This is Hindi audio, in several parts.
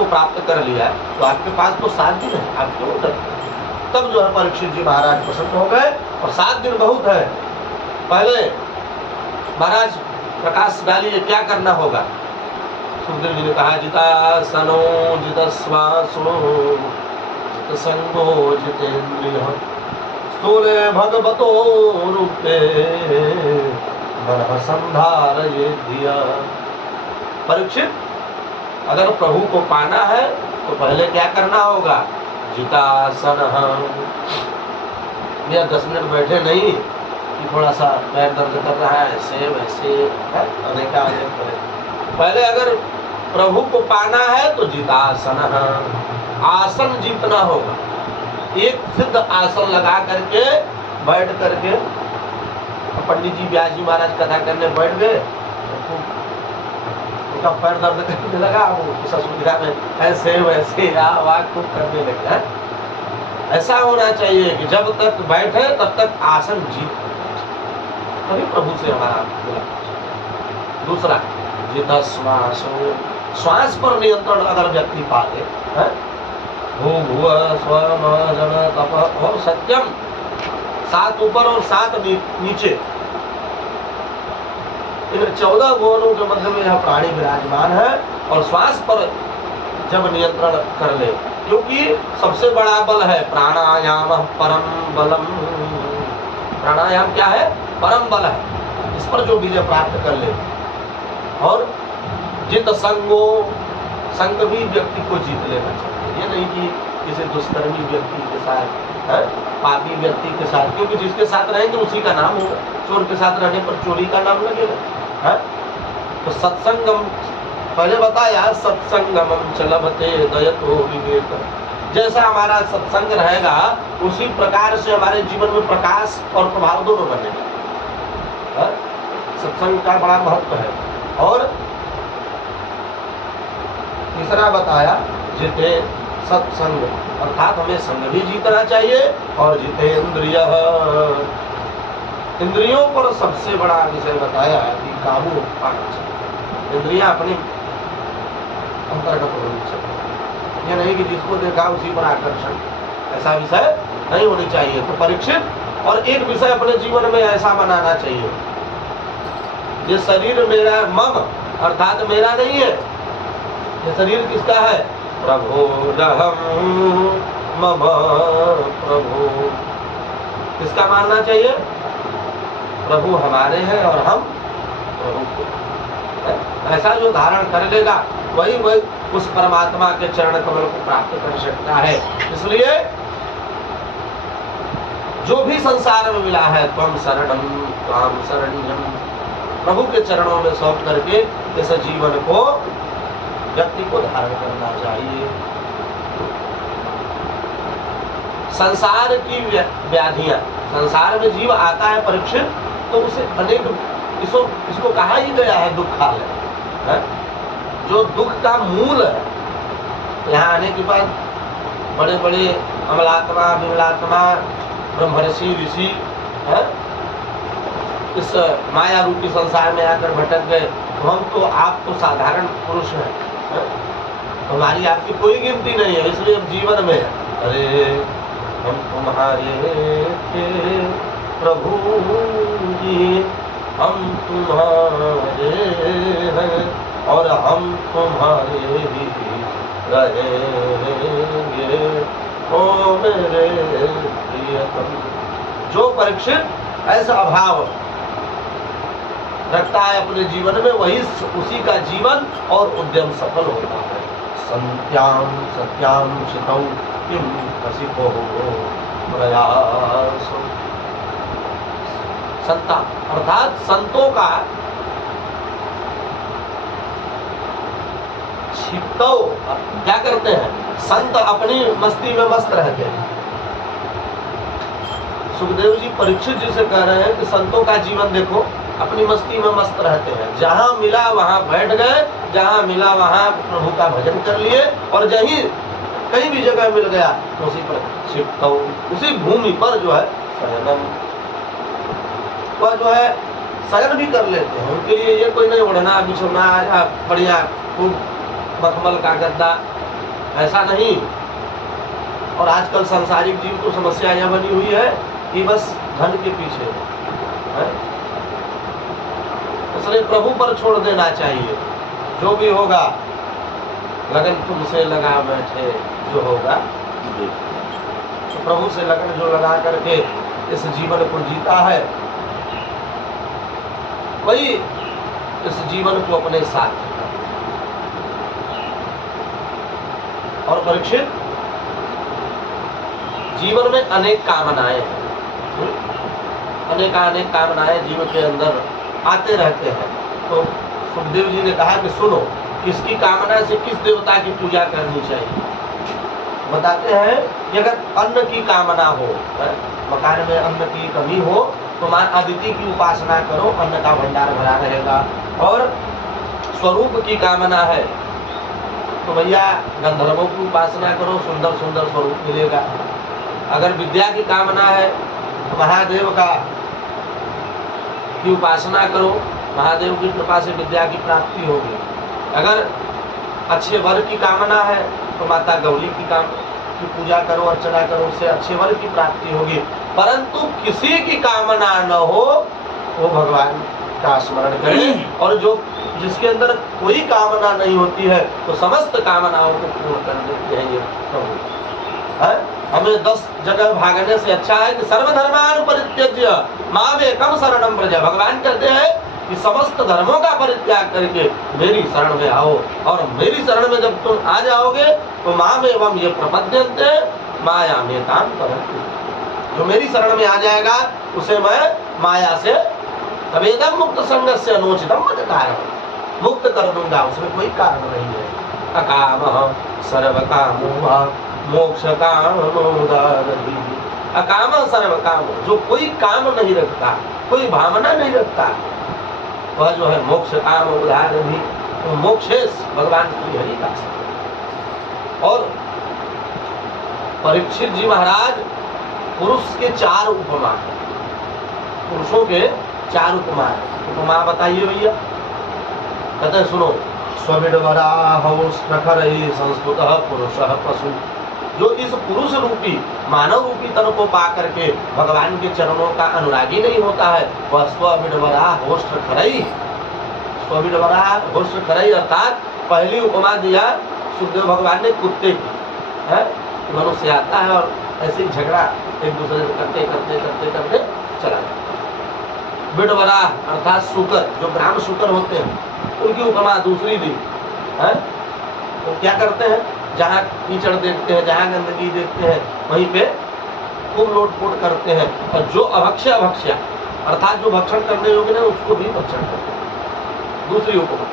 को प्राप्त कर लिया है तो आपके पास तो 7 दिन है, आप क्यों डरते? तब जो है परीक्षित जी महाराज प्रसन्न हो गए और 7 दिन बहुत है। पहले महाराज प्रकाश डालिए, क्या करना होगा? सुखदेव जी ने कहा जितासनो जितश्वासो जितसंगो जितेन्द्रिय स्थूले भगवतो रूपे मनः संधारयेद्धिया। परीक्षित, अगर प्रभु को पाना है तो पहले क्या करना होगा? जितासन। या 10 मिनट बैठे नहीं कि थोड़ा सा पैर दर्द कर रहा है, ऐसे वैसे अनेका अनेक करे। पहले अगर प्रभु को पाना है तो जितासन, आसन जीतना होगा। एक सिद्ध आसन लगा करके बैठ करके, पंडित जी व्यास जी महाराज कथा करने बैठ गए, उनका पैर दर्द करने लगा, वो उस असुविधा में ऐसे वैसे आवाज खूब करने लगे। ऐसा होना चाहिए कि जब तक बैठे तब तक आसन जीत, तभी प्रभु से हमारा मुलाकात। दूसरा जित श्वास, श्वास पर नियंत्रण अगर व्यक्ति पा ले, तप और सत्यम, 7 ऊपर और 7 नीचे, इन 14 गुणों के मध्य में यह प्राणी विराजमान है। और श्वास पर जब नियंत्रण कर ले, क्योंकि सबसे बड़ा बल है प्राणायाम परम बलम। प्राणायाम क्या है? परम बल है। इस पर जो विजय प्राप्त कर ले। और जित संगो, संग भी व्यक्ति को जीत लेना चाहिए। ये नहीं कि किसी दुष्कर्मी व्यक्ति के साथ, पापी व्यक्ति के साथ, क्योंकि जिसके साथ रहेंगे उसी का नाम होगा। चोर के साथ रहने पर चोरी का नाम लगेगा। तो सत्संगम पहले बताया, सत्संगमम चलबते दयतो विवेक। जैसा हमारा सत्संग रहेगा उसी प्रकार से हमारे जीवन में प्रकाश और प्रभाव दोनों बनेगा। सत्संग का बड़ा महत्व है। और तीसरा बताया जिते सत्संग, अर्थात हमें संग भी जीतना चाहिए। और जितेंद्रिय, इंद्रियों पर सबसे बड़ा विषय बताया कि काबू पाना चाहिए। इंद्रियां अपनी अंतर्गत होनी चाहिए। यह नहीं कि जिसको देखा उसी पर आकर्षण, ऐसा विषय नहीं होनी चाहिए। तो परीक्षित, और एक विषय अपने जीवन में ऐसा बनाना चाहिए, ये शरीर मेरा मम, अर्थात मेरा नहीं है। ये शरीर किसका है? प्रभोरहम मम प्रभु। किसका मानना चाहिए? प्रभु हमारे हैं और हम प्रभु को। ऐसा जो धारण कर लेगा वही उस परमात्मा के चरण कमल को प्राप्त कर सकता है। इसलिए जो भी संसार में मिला है, त्वम शरणम त्वाम शरण्यम, प्रभु के चरणों में सौंप करके इस जीवन को, व्यक्ति को धारण करना चाहिए। संसार की व्याधियां, संसार में जीव आता है परीक्षित, तो उसे अनेक, इसको कहा ही गया है दुखालय, जो दुख का मूल है। यहाँ आने के बाद बड़े बड़े अमलात्मा विमलात्मा ब्रह्मर्षि ऋषि इस माया रूपी संसार में आकर भटक गए। हम तो, आप तो साधारण पुरुष हैं, हमारी आपकी कोई गिनती नहीं है। इसलिए अब जीवन में अरे हम तुम्हारे थे प्रभु जी, हम तुम्हारे हैं और हम तुम्हारे ही रहेंगे, ओ मेरे प्रियतम। जो परीक्षित ऐसा अभाव रखता है अपने जीवन में, वही उसी का जीवन और उद्यम सफल होता है। संत्याम सत्याम शितौ किम कसिपो प्रयास। संता अर्थात संतों का छिपतो क्या करते हैं? संत अपनी मस्ती में मस्त रहते हैं। सुखदेव जी परीक्षित जी से कह रहे हैं कि संतों का जीवन देखो, अपनी मस्ती में मस्त रहते हैं। जहां मिला वहां बैठ गए, जहां मिला वहां प्रभु का भजन कर लिए, और कहीं भी जगह मिल गया तो उसी पर छिपता, उसी भूमि पर जो है शयनम, वह जो है शयन भी कर लेते हैं। उनके लिए ये कोई नहीं उड़ना बिछोना बढ़िया खूब मखमल का गद्दा ऐसा नहीं। और आजकल सांसारिक जीव को समस्या यह बनी हुई है कि बस धन के पीछे है, इसलिए प्रभु पर छोड़ देना चाहिए। जो भी होगा लगन तुमसे लगा बैठे जो होगा, तो प्रभु से लगन जो लगा करके इस जीवन को जीता है वही इस जीवन को अपने साथ। और परीक्षित, जीवन में अनेक कामनाएं हैं, अनेक कामनाएं जीवन के अंदर आते रहते हैं। तो सुखदेव जी ने कहा कि सुनो, किसकी कामना से किस देवता की पूजा करनी चाहिए। बताते हैं कि अगर अन्न की कामना हो, मकान में अन्न की कमी हो तो मां अदिति की उपासना करो, अन्न का भंडार भरा रहेगा। और स्वरूप की कामना है तो भैया गंधर्वों की उपासना करो, सुंदर सुंदर स्वरूप मिलेगा। अगर विद्या की कामना है तो महादेव की उपासना करो, महादेव की कृपा से विद्या की प्राप्ति होगी। अगर अच्छे वर की कामना है तो माता गौरी की पूजा करो, अर्चना करो, उससे अच्छे वर की प्राप्ति होगी। परंतु किसी की कामना न हो वो भगवान का स्मरण करे। और जो जिसके अंदर कोई कामना नहीं होती है तो समस्त कामनाओं को पूर्ण कर देते हैं ये प्रभु। हमें 10 जगह भागने से अच्छा है कि सर्वधर्मान परित्यज्य मामेकम शरणं व्रज। भगवान कहते हैं कि समस्त धर्मों का परित्याग करके मेरी शरण में आओ, और मेरी शरण में जब तुम आ जाओगे तो माम एवं ये प्रपद्यन्ते माया में काम करते। जो मेरी शरण में आ जाएगा उसे मैं माया से तवेदम मुक्त संगस्य अनोचितम मत कारण, मुक्त कर दूंगा, उसमें कोई कारण नहीं है। अकाम सर्व कामो मोक्ष कामोदारहि। अकाम सर्व काम, जो कोई काम नहीं रखता, कोई भावना नहीं रखता, वह जो है मोक्ष काम उदार भी, तो मोक्षेश भगवान श्री हरि का। और परीक्षित जी महाराज पुरुष के 4 उपमा, पुरुषों के 4 उपमा है। उपमा बताइए भैया। कहते हैं सुनो, स्वविडवराहौष्ठखरैः संस्कृतः पुरुषः पशु। जो इस पुरुष रूपी मानव रूपी तन को पा करके भगवान के चरणों का अनुरागी नहीं होता है, वह स्वविडवराहौष्ठखरैः, स्वविडवराहौष्ठखरैः अर्थात पहली उपमा दिया सुखदेव भगवान ने कुत्ते की है। मनुष्य आता है और ऐसे झगड़ा एक दूसरे से करते करते करते करते चला जाता। विडवराह अर्थात शुकर, जो ग्राम शुकर होते हैं उनकी उपमा दूसरी दी है। तो क्या करते हैं, जहाँ कीचड़ देखते हैं, जहाँ गंदगी देखते हैं, वहीं पे खूब लोटपोट करते हैं। और जो अभक्ष्य अर्थात जो भक्षण करने योग्य है उसको भी भक्षण करते हैं। दूसरी उपमा।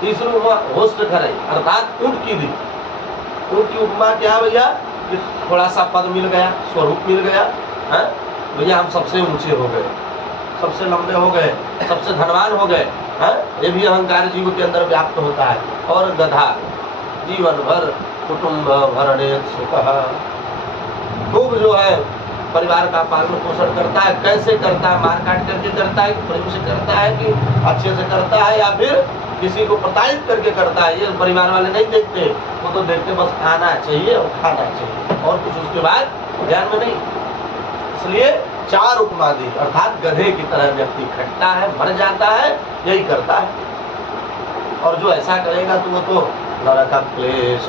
तीसरी उपमा होष्ठखरैः अर्थात ऊंट की दी। ऊंट की उपमा क्या भैया, कि थोड़ा सा पद मिल गया, स्वरूप मिल गया है, भैया हम सबसे ऊंचे हो गए, सबसे लंबे हो गए, सबसे धनवान हो गए है। ये भी अहंकार जीव के अंदर व्याप्त होता है। और गधा जीवन भर कुटुंब भरणे सुखः, खूब जो है परिवार का पालन पोषण करता है। कैसे करता है, मार काट करके करता है, प्रेम से करता है, कि अच्छे से करता है, या फिर किसी को प्रताड़ित करके करता है, ये परिवार वाले नहीं देखते। वो तो देखते बस आना चाहिए और खाना चाहिए, और कुछ उसके बाद ध्यान में नहीं। इसलिए 4 उपमा दी, अर्थात गधे की तरह व्यक्ति खटता है, मर जाता है, यही करता है। और जो ऐसा करेगा तो वो तो नरक क्लेश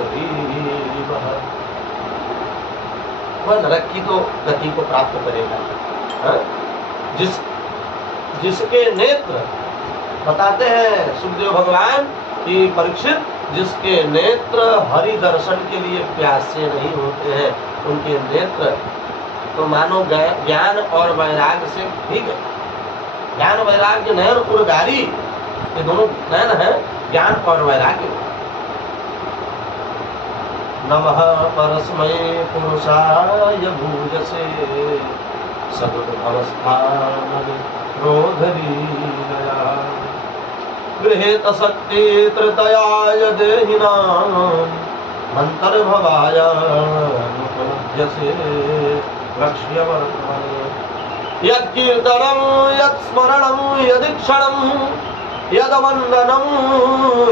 वह नरक की तो गति को प्राप्त करेगा। जिसके नेत्र, बताते हैं सुखदेव भगवान कि परीक्षित, जिसके नेत्र हरि दर्शन के लिए प्यासे नहीं होते हैं, उनके नेत्र तो मानो ज्ञान और वैराग्य से ठीक है। ज्ञान वैराग्य नयन उर्गारी, ये दोनों नयन है, ज्ञान और वैराग्य। नमः परस्मै पुरुषाय भूयसे सदुर्भवस्थान रोधरीलया गृहेत शक्ति तृतयाय देहिनां मन्तर्भवाय नुपलभ्यसे लक्ष्य वर्तमाने। यत्कीर्तनं यत्स्मरणं यदीक्षणं यदवन्दनं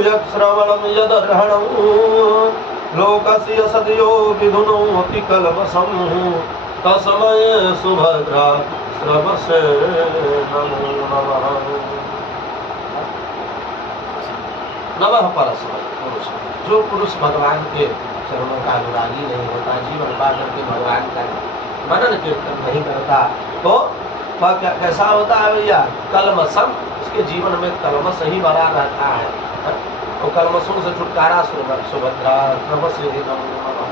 यत्श्रवणं यदर्हणं लोकस्य सदयो विधुनोति कलमसं तस्मै सुभद्रा श्रवसे नमो नमः। नमः परस्मै पुरुष। जो पुरुष भगवान के चरणों का अनुरागी नहीं होता, जीवन पा करके भगवान का मनन कीर्तन नहीं करता, तो वह कैसा होता है भैया? कलमसम। उसके जीवन में कलमस ही भरा रहता है। तो कलमसों से छुटकारा सुभद्रा श्रवसे नमो नमः।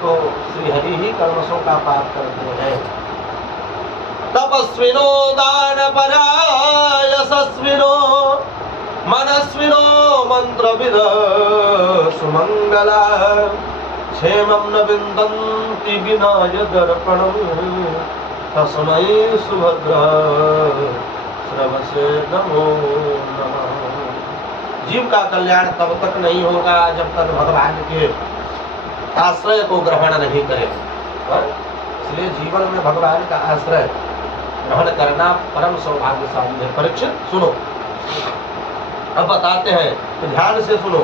तो श्री हरि ही कलमसों का पाप करते हैं। तपस्विनो दानपरा यशस्विनो मनस्विनो मंत्रविद सुमंगला क्षेमं न विन्दन्ति विनाय दर्पणं तस्मै सुभद्रा श्रवसे नमो नमः। जीव का कल्याण तब तक नहीं होगा जब तक भगवान के आश्रय को ग्रहण नहीं करे। इसलिए जीवन में भगवान का आश्रय ग्रहण करना परम सौभाग्यशाली है। परीक्षित सुनो, अब बताते हैं तो ध्यान से सुनो।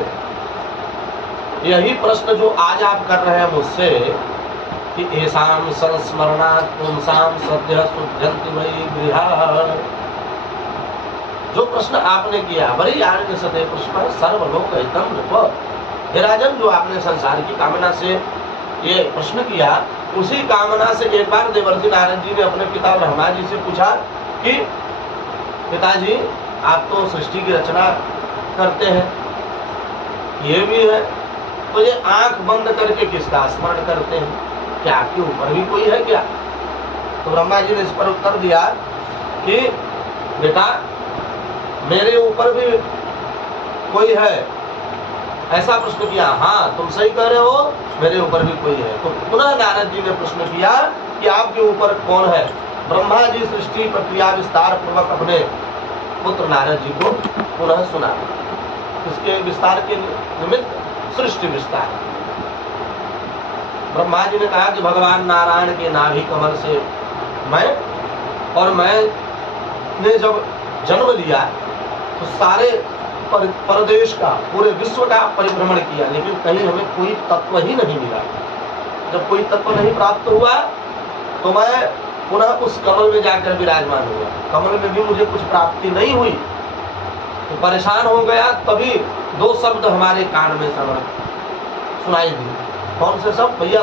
यही प्रश्न जो आज आप कर रहे हैं मुझसे कि एसाम संस्मरणात् पुंसाम सद्य शुद्धन्ति मयि गृहा, जो प्रश्न आपने किया बड़ी आनंद सते प्रश्न सर्वलोक हितम नृप। हे राजन, जो आपने संसार की कामना से ये प्रश्न किया, उसी कामना से एक बार देवर्षि नारद जी ने अपने पिता ब्रह्मा जी से पूछा कि पिताजी, आप तो सृष्टि की रचना करते हैं, ये भी है, तो ये आंख बंद करके किसका स्मरण करते हैं? क्या आपके ऊपर भी कोई है क्या? तो ब्रह्मा जी ने इस पर उत्तर दिया कि बेटा, मेरे ऊपर भी कोई है। ऐसा प्रश्न किया। हाँ, तुम सही कह रहे हो, मेरे ऊपर भी कोई है। तो पुनः नारद जी ने प्रश्न किया कि आपके ऊपर कौन है? ब्रह्मा जी सृष्टि प्रक्रिया विस्तार पूर्वक अपने पुत्र नारद जी को पुनः सुना। इसके विस्तार के निमित्त सृष्टि विस्तार। ब्रह्मा जी ने कहा कि भगवान नारायण के नाभि कमल से मैंने जब जन्म लिया तो सारे परदेश का, पूरे विश्व का परिभ्रमण किया, लेकिन कहीं हमें कोई तत्व ही नहीं मिला। जब कोई तत्व नहीं प्राप्त हुआ तो मैं पुनः उस कमल में जाकर विराजमान हुआ। कमल में भी मुझे कुछ प्राप्ति नहीं हुई तो परेशान हो गया। तभी दो शब्द हमारे कान में सुनाई दी। कौन से शब्द भैया?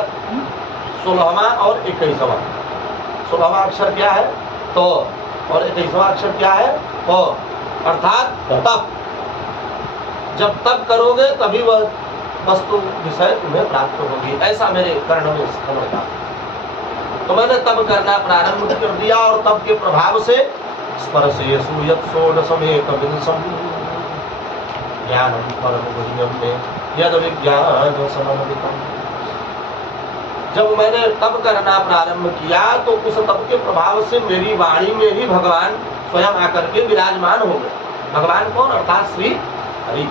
16वां और 21वां। 16वां अक्षर क्या है? तो, और 21वां अक्षर क्या है? तो, अर्थात तप। जब तप करोगे तभी वह वस्तु विषय तुम्हें प्राप्त होगी। ऐसा मेरे कर्ण में स्मरण था। तो मैंने तप करना प्रारंभ कर दिया और तप के प्रभाव से स्पर्शेषु यत् षोडशमेकविंशम् ज्ञानं परम गुह्यं मे यद् विज्ञानं समन्वितम्। जब मैंने तप करना प्रारंभ किया तो उस तप के प्रभाव से मेरी वाणी में ही भगवान स्वयं आकर के विराजमान हो गए। भगवान कौन? अर्थात श्री हरि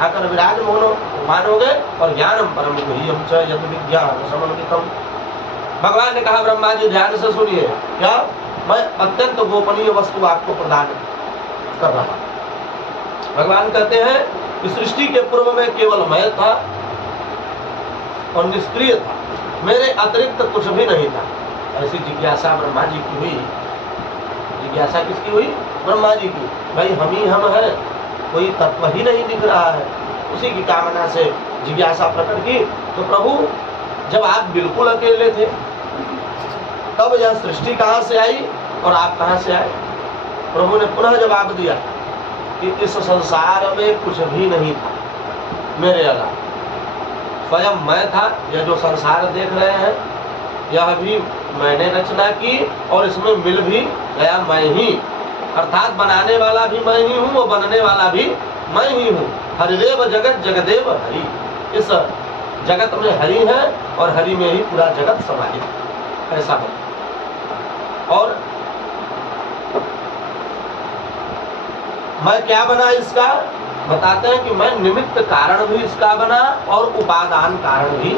आकर विराजमान हो गए। और ज्ञानम परम गुह्यं च यद् विज्ञानं समन्वितम्। भगवान ने कहा, ब्रह्मा जी ध्यान से सुनिए, क्या मैं अत्यंत गोपनीय वस्तु आपको प्रदान कर रहा हूं। भगवान कहते हैं कि सृष्टि के पूर्व में केवल मैं था और निष्क्रिय था, मेरे अतिरिक्त कुछ भी नहीं था। ऐसी जिज्ञासा ब्रह्मा जी की हुई। जिज्ञासा किसकी हुई? ब्रह्मा जी की। भाई हम हैं, कोई तत्व ही नहीं दिख रहा है। उसी की कामना से जिज्ञासा प्रकट की। तो प्रभु, जब आप बिल्कुल अकेले थे तब यह सृष्टि कहाँ से आई और आप कहाँ से आए? प्रभु ने पुनः जवाब दिया कि इस संसार में कुछ भी नहीं था मेरे अलावा, स्वयं मैं था। यह जो संसार देख रहे हैं यह भी मैंने रचना की और इसमें मिल भी गया मैं ही। अर्थात बनाने वाला भी मैं ही हूँ और बनने वाला भी मैं ही हूँ। हरिदेव जगत जगदेव हरि। इस जगत में हरि है और हरि में ही पूरा जगत समाहित है। ऐसा है। और मैं क्या बना इसका? बताते हैं कि मैं निमित्त कारण भी इसका बना और उपादान कारण भी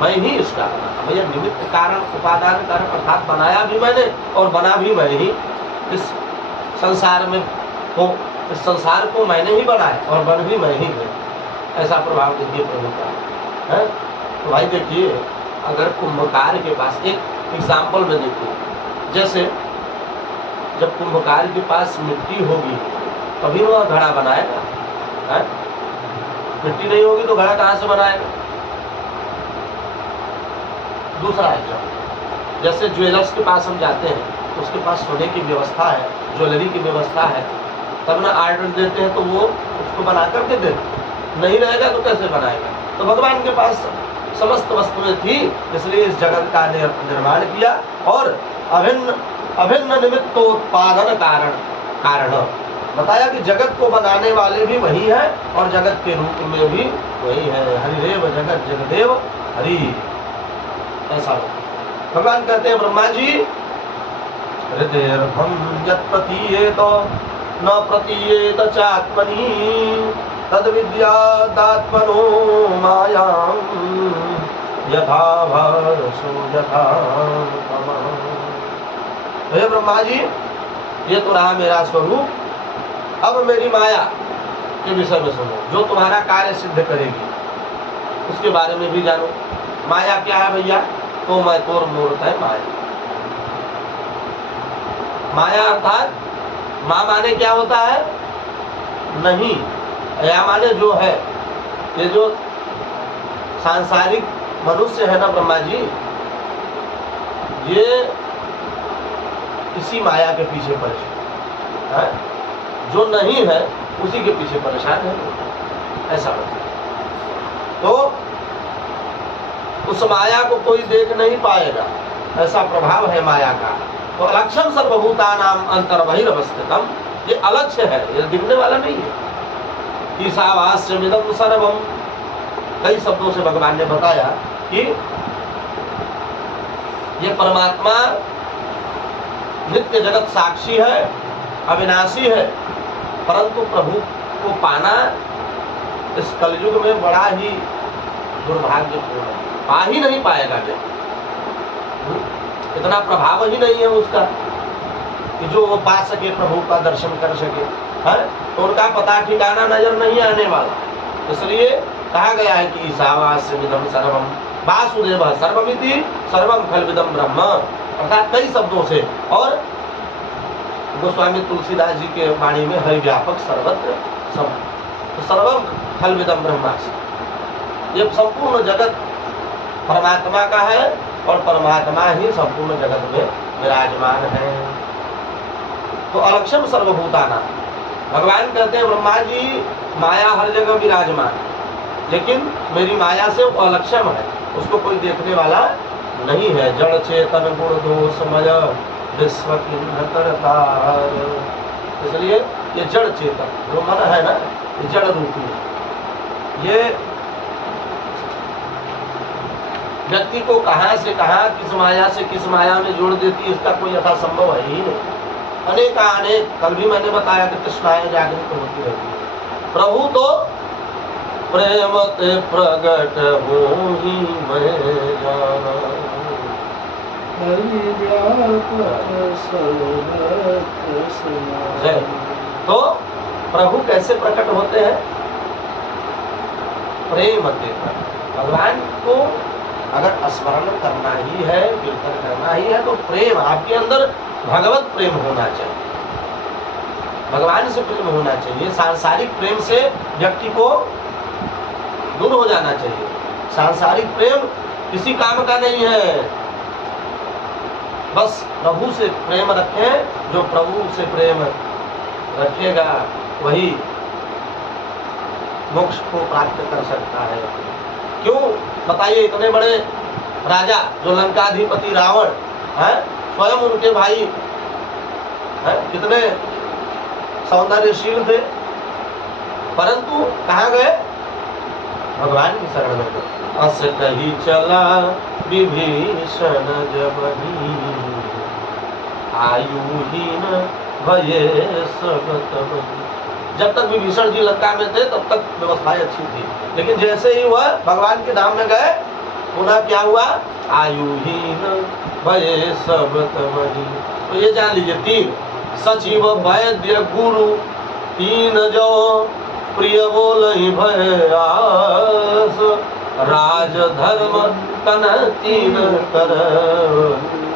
मैं ही इसका बना। भैया, निमित्त कारण उपादान कारण अर्थात बनाया भी मैंने और बना भी मैं ही। इस संसार में तो इस संसार को मैंने ही बनाया और बन भी मैं ही। ऐसा प्रभाव देखिए प्रभु का। है। तो भाई देखिए, अगर कुंभकार के पास एक एग्जाम्पल में देखिए, जैसे जब कुंभकार के पास मिट्टी होगी तभी वह घड़ा बनाएगा, है? मिट्टी नहीं होगी तो घड़ा कहाँ से बनाएगा? दूसरा एग्जाम्पल, जैसे ज्वेलर्स के पास हम जाते हैं तो उसके पास सोने की व्यवस्था है, ज्वेलरी की व्यवस्था है, तब ना ऑर्डर देते हैं तो वो उसको बना करके देते, नहीं रहेगा तो कैसे बनाएगा? तो भगवान के पास समस्त वस्तुएं थी, इसलिए इस जगत का निर्माण किया और अभिन्न अभिन्न निमित्तोत्पादन कारण बताया कि जगत को बनाने वाले भी वही है और जगत के रूप में भी वही है। हरिदेव जगत जगदेव हरि, ऐसा भगवान कहते हैं ब्रह्मा जी, हृदयर्भं यत् प्रतीयेत न प्रतीयेत चात्मनि तद विद्यादात्मनो मायां यथा भासो यथा तमः। हे ब्रह्मा जी, ये तो रहा मेरा स्वरूप, अब मेरी माया के विषय में सुनो, जो तुम्हारा कार्य सिद्ध करेगी उसके बारे में भी जानो। माया क्या है भैया? तो मैं तोर मूर्त है माया। माया अर्थात माँ माने क्या होता है? नहीं, या माने जो है। ये जो सांसारिक मनुष्य है ना ब्रह्मा जी, ये इसी माया के पीछे परेशान है, जो नहीं है उसी के पीछे परेशान है, ऐसा होता है। तो उस माया को कोई देख नहीं पाएगा, ऐसा प्रभाव है माया का। तो अलक्षम सर्वभूतानाम अंतर बहिर्वस्थितम, ये अलक्ष्य है, ये दिखने वाला नहीं है। ईशावास्यमिदं सर्वम, कई शब्दों से भगवान ने बताया कि ये परमात्मा नित्य जगत साक्षी है, अविनाशी है, परंतु प्रभु को पाना इस कलयुग में बड़ा ही दुर्भाग्यपूर्ण है। पा ही नहीं पाएगा जो, इतना प्रभाव ही नहीं है उसका कि जो वो पा सके, प्रभु का दर्शन कर सके, है? तो उनका पता ठिकाना नजर नहीं आने वाला। इसलिए कहा गया है कि ईशावास्यमिदं सर्वम वासुदेव सर्वमिति सर्वम खल्विदं ब्रह्म, अर्थात कई शब्दों से। और गोस्वामी तुलसीदास जी के वाणी में हरि व्यापक सर्वत्र सम, तो सर्वम खल्विदं ब्रह्मास्मि, ये संपूर्ण जगत परमात्मा का है और परमात्मा ही संपूर्ण जगत में विराजमान है। तो अलक्षम सर्वभूताना, भगवान कहते हैं ब्रह्मा जी माया हर जगह विराजमान, लेकिन मेरी माया से वो अलक्षम है, उसको कोई देखने वाला नहीं है। जड़ चेतन गुण दोषमय विश्व किन्नरतार, इसलिए ये जड़ चेतन जो मन है ना, ये जड़ रूपी है। ये व्यक्ति को कहाँ से कहाँ, किस माया से किस माया में जोड़ देती है, इसका कोई यथा संभव है ही नहीं। अनेक कल भी मैंने बताया कि तृष्णाएं जागृत होती रहती है। प्रभु तो प्रेम ते प्रगट होहि मैं जाना, तो प्रभु कैसे प्रकट होते हैं? प्रेम ते प्रगट। भगवान को अगर स्मरण करना ही है, कीर्तन करना ही है, तो प्रेम आपके अंदर भगवत प्रेम होना चाहिए, भगवान से प्रेम होना चाहिए। सांसारिक प्रेम से व्यक्ति को दूर हो जाना चाहिए। सांसारिक प्रेम किसी काम का नहीं है। बस प्रभु से प्रेम रखें, जो प्रभु से प्रेम रखेगा वही मोक्ष को प्राप्त कर सकता है। क्यों बताइए? इतने बड़े राजा जो लंकाधिपति रावण है, स्वयं उनके भाई है, कितने सौंदर्यशील थे, परंतु कहाँ गए? भगवान की शरण में गए। अस कही चला विभीषण जबहि, आयुहीन भये सगत बहि। जब तक विभीषण जी लंका में थे तब तक व्यवस्थाएं अच्छी थी, लेकिन जैसे ही वह भगवान के धाम में गए, पुनः क्या हुआ? आयुहीन भये सगत बहि। तो ये जान लीजिए, तीन सचिव वैद्य गुरु, तीन जो प्रिय बोलहि भय आस, राज धर्म तन तीन कर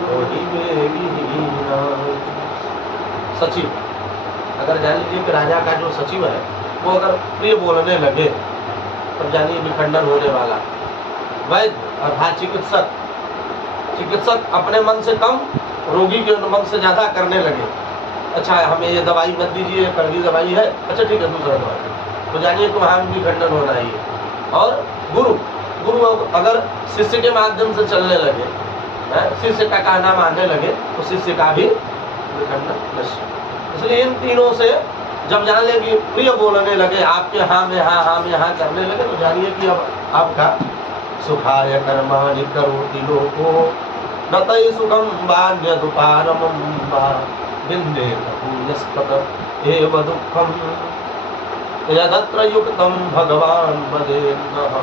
होई बेगीना। सचिव, अगर जान लीजिए कि राजा का जो सचिव है वो अगर प्रिय बोलने लगे तब जानिए विखंडन होने वाला। वैद्य अर्थात चिकित्सक, चिकित्सक अपने मन से कम रोगी के मन से ज्यादा करने लगे। अच्छा हमें ये दवाई मत दीजिए, कड़वी दवाई है, अच्छा ठीक है दूसरा दवाई, तो जानिए कि वहाँ भी खंडन होना ही है। और गुरु, गुरु अगर शिष्य के माध्यम से चलने लगे, शिष्य का कहना मानने लगे, तो शिष्य का भी खंडन निश्चित। इसलिए इन तीनों से जब जान ले कि प्रिय बोलने लगे, आपके हाँ में हाँ, हाँ में हाँ करने लगे, तो जानिए कि अब आपका सुखाय कर्माणि करोति लोको न तै सुखम वान्यदुपारमं वा विन्देत भूयस्तत एव दुःखम यदत्र युक्तम भगवान वदेन्नः।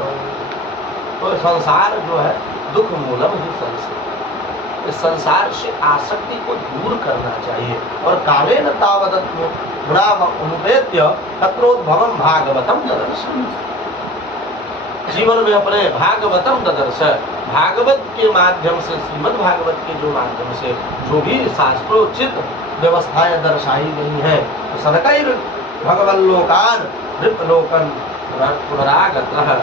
तो संसार जो है दुख मूलम ही संसार, इस संसार से आसक्ति को दूर करना चाहिए। और कालेन तावदत् गुणाम अनुपेत्य तत्रोद्भवम भागवतम ददर्श। जीवन में अपने भागवतम ददर्श, भागवत के माध्यम से, श्रीमद् भागवत के जो माध्यम से जो भी शास्त्रोचित व्यवस्थाएं दर्शाई गई हैं, तो सनकैर भगवल्लोकान नृपलोकन पुनरागतः,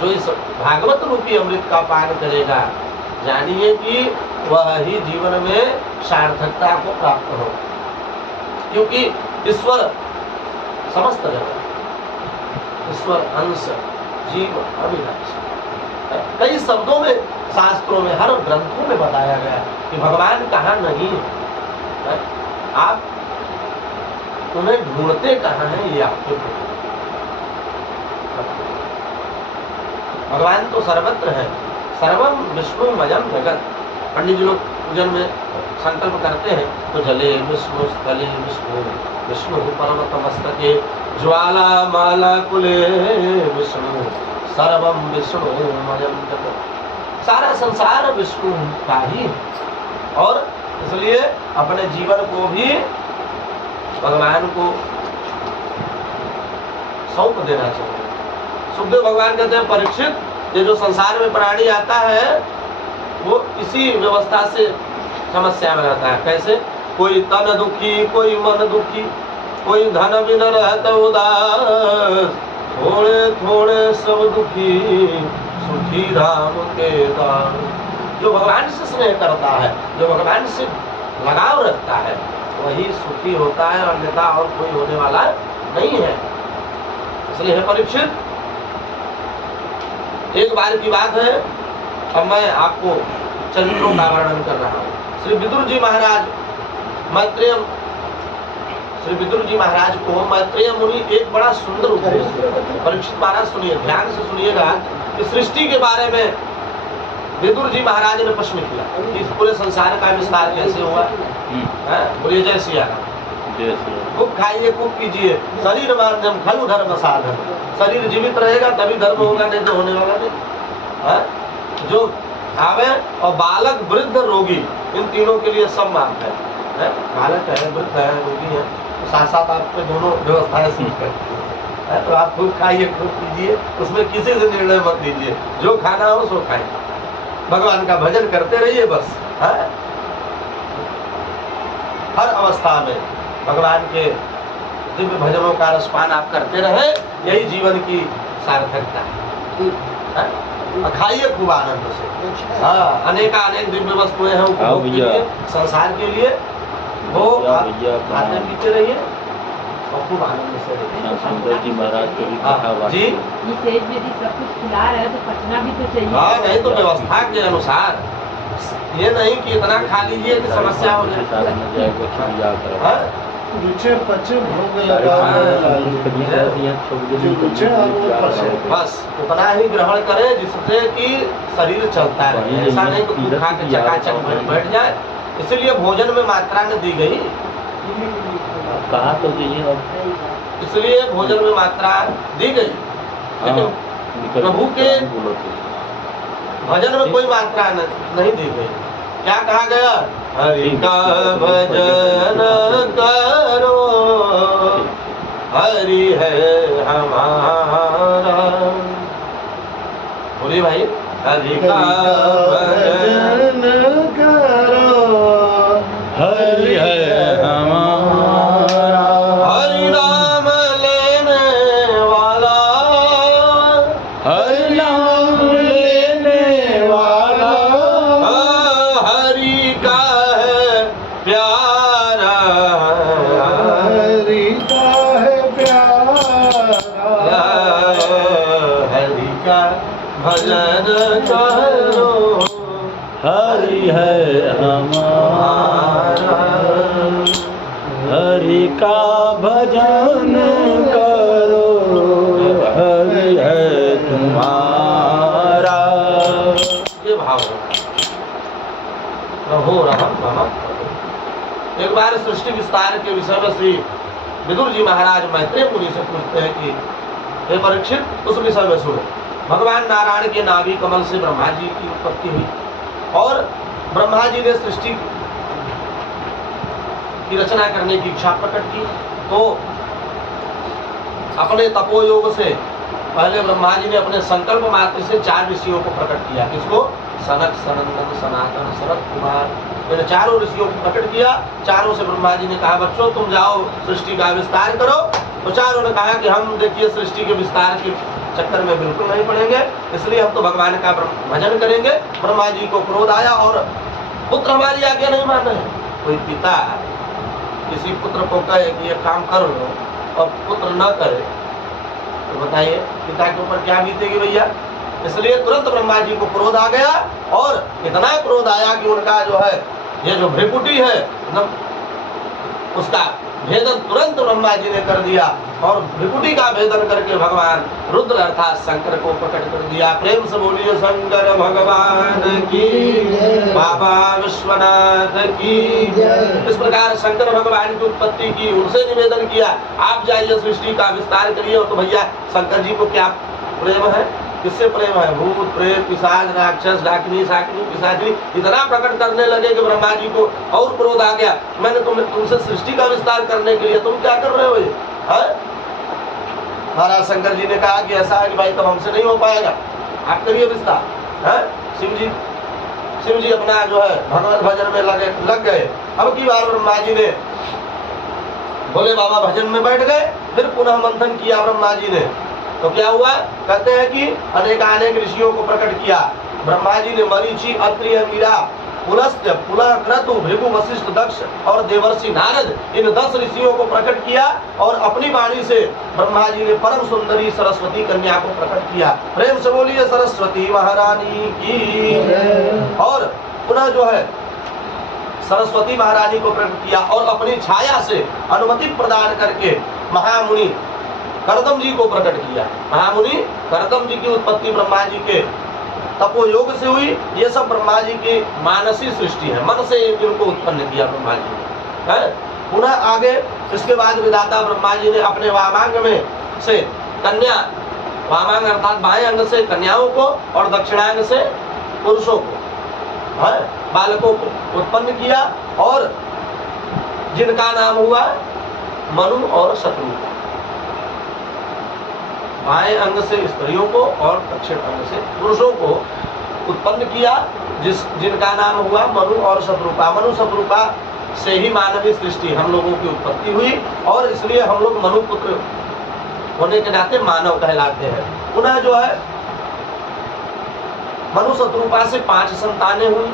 जो इस भागवत रूपी अमृत का पान करेगा, जानिए कि वह ही जीवन में सार्थकता को प्राप्त हो। क्योंकि ईश्वर समस्त जगत, ईश्वर अंश जीव अविनाशी। कई शब्दों में शास्त्रों में, हर ग्रंथों में बताया गया कि भगवान कहाँ नहीं है, आप उन्हें ढूंढते कहाँ हैं, ये आपके भगवान तो सर्वत्र है। सर्वम विष्णुमयम जगत। पंडित जी लोग पूजन में संकल्प करते हैं तो जले विष्णु, स्थले विष्णु, विष्णु परमतमस्तके, ज्वाला माला कुले विष्णु, सर्वम विष्णुमयम जगत। सारा संसार विष्णु का ही है। और इसलिए अपने जीवन को भी भगवान को सौंप देना चाहिए। सुखदेव भगवान कहते हैं, परीक्षित, ये जो संसार में प्राणी आता है वो इसी व्यवस्था से समस्या में रहता है। कैसे? कोई तन दुखी, कोई मन दुखी, कोई धन बिन रहता उदास, थोड़े थोड़े सब दुखी, सुखी राम के दास। जो भगवान से स्नेह करता है, जो भगवान से लगाव रखता है, वही सुखी होता है, अन्यथा और कोई होने वाला नहीं है। इसलिए है परीक्षित, एक बार की बात है, अब मैं आपको चरित्रों का वर्णन कर रहा हूँ। श्री विदुर जी महाराज, मैत्रेय, श्री विदुर जी महाराज को मैत्रेय मुनि एक बड़ा सुंदर उपदेश दिया। परीक्षित महाराज सुनिए, ध्यान से सुनिएगा कि सृष्टि के बारे में विदुर जी महाराज ने प्रश्न किया, इस पूरे संसार का विस्तार कैसे हुआ। बोलिए जय सिया राम। खूब खाइए, खूब पीजिए, शरीर माध्यम खलु धर्म साधन। शरीर जीवित रहेगा तभी धर्म होगा, नहीं तो होने वाला नहीं। जो खावे और बालक, वृद्ध, रोगी, इन तीनों के लिए सब मार्ग है। बालक है, वृद्ध है, रोगी है, तो साथ साथ आपको दोनों व्यवस्थाएं सीख है। तो आप खूब खाइए, खूब पीजिए, उसमें किसी से निर्णय मत लीजिए, जो खाना हो सो खाए, भगवान का भजन करते रहिए बस। हर अवस्था में भगवान के दिव्य भजनों का रसपान आप करते रहे, यही जीवन की सार्थकता है। खाइए खूब आनंद से। अनेक दिव्य वस्तुएं हैं उपभोग के लिए, संसार के लिए, वो खाते पीते रहिए और खूब आनंद से रहिए। शंकर जी महाराज जी सब कुछ खिला रहे तो पचना भी तो चाहिए। हाँ, नहीं तो व्यवस्था के अनुसार, ये नहीं कि इतना खा लीजिए कि समस्या हो जाए। रुचे पचे भोग लगा बस उतना ही ग्रहण करें जिससे कि शरीर चलता रहे, ऐसा नहीं कि खा के चकाचक बैठ जाए। इसलिए भोजन में मात्रा न दी गई, कहा तो इसलिए भोजन में मात्रा दी गई, लेकिन प्रभु के भजन में कोई मात्रा नहीं दी गई। क्या कहा गया? हरि का भजन करो, हरि है हमारा। बोलिए भाई। हरि का भजन करो, हरि है हमारा। हरि नाम लेने वाला, हरि नाम लेने वाला, हरि का है प्यारा, हरि का है प्यारा। हरि का भजन करो, हरि है हमारा, हरि का भजन करो, हरि है तुम्हारा। ये भाव है। रहो रहम मम। एक बार सृष्टि विस्तार के विषय में श्री विदुर जी महाराज मैत्रेय मुनि से पूछते हैं कि हे परीक्षित, उस विषय में सुनो। भगवान नारायण के नाभि कमल से ब्रह्मा जी की उत्पत्ति हुई और ब्रह्मा जी ने सृष्टि की रचना करने की इच्छा प्रकट की। तो अपने तपोयोग से पहले ब्रह्मा जी ने अपने संकल्प मात्र से 4 ऋषियों को प्रकट किया। किसको? सनक, सनंदन, सनातन, शरद कुमार, इन चारों ऋषियों को प्रकट किया। चारों से ब्रह्मा जी ने कहा, बच्चों तुम जाओ सृष्टि का विस्तार करो। तो चारों ने कहा कि हम देखिए सृष्टि के विस्तार के चक्कर में बिल्कुल नहीं पड़ेंगे, इसलिए हम तो भगवान का भजन करेंगे। ब्रह्मा जी को क्रोध आया और पुत्र हमारी आज्ञा नहीं मान रहे। कोई पिता किसी पुत्र को कहे कि ये काम कर लो और पुत्र न करे तो बताइए पिता के ऊपर क्या बीतेगी भैया। इसलिए तुरंत ब्रह्मा जी को क्रोध आ गया और इतना क्रोध आया कि उनका जो है ये जो भ्रिकुटी है एकदम उसका भेदन तुरंत ब्रह्मा जी ने कर दिया और भ्रिकुटी का भेदन करके भगवान रुद्र अर्थात शंकर को प्रकट कर दिया। प्रेम से बोलिए शंकर भगवान की, बाबा विश्वनाथ की। इस प्रकार शंकर भगवान की उत्पत्ति की, उनसे निवेदन किया आप जाइए सृष्टि का विस्तार करिए। और तो भैया शंकर जी को क्या प्रेम है, किससे प्रेम है? भूत प्रेत पिशाच राक्षस डाकिनी शाकिनी पिशाचिनी इतना प्रकट करने लगे कि ब्रह्मा जी को और क्रोध आ गया। मैंने तुमसे सृष्टि का विस्तार करने के लिए तुम क्या कर रहे हो ये? महाराज शंकर जी ने कहा कि ऐसा है कि भाई तब हमसे नहीं हो पाएगा, आप करिए विस्तार। है शिव जी अपना जो है भगवत भजन में लग गए। अब की बार ब्रह्मा जी ने बोले बाबा भजन में बैठ गए। फिर पुनः मंथन किया ब्रह्मा जी ने। तो क्या हुआ? कहते हैं कि अनेक ऋषियों को प्रकट किया। ब्रह्मा जी ने मरीचि, अत्रि, अंगिरा, पुलस्त्य, पुलह, क्रतु, भृगु, वशिष्ठ, दक्ष और देवर्षि नारद इन 10 ऋषियों को प्रकट किया और अपनी वाणी से ब्रह्मा जी ने परम सुंदरी सरस्वती कन्या को प्रकट किया। प्रेम से बोलिए सरस्वती महारानी की। और पुनः जो है सरस्वती महारानी को प्रकट किया और अपनी छाया से अनुमति प्रदान करके महामुनि करदम जी को प्रकट किया। महामुनि करदम जी की उत्पत्ति ब्रह्मा जी के तपोयोग से हुई। ये सब ब्रह्मा जी की मानसी सृष्टि है, मन से इनको उत्पन्न किया ब्रह्मा जी ने। पुनः आगे इसके बाद विधाता ब्रह्मा जी ने अपने वामांग में से कन्या, वामांग अर्थात बाएं अंग से कन्याओं को और दक्षिणांग से पुरुषों को, बालकों को उत्पन्न किया और जिनका नाम हुआ मनु और शत्रुघ्न। बाएं अंग से स्त्रियों को और दक्षिण अंग से पुरुषों को उत्पन्न किया, जिनका नाम हुआ मनु और शत्रुपा। मनु शत्रुपा से ही मानवीय सृष्टि हम लोगों की उत्पत्ति हुई और इसलिए हम लोग मनु पुत्र होने के नाते मानव कहलाते हैं। पुनः जो है मनु शत्रुपा से 5 संतानें हुई।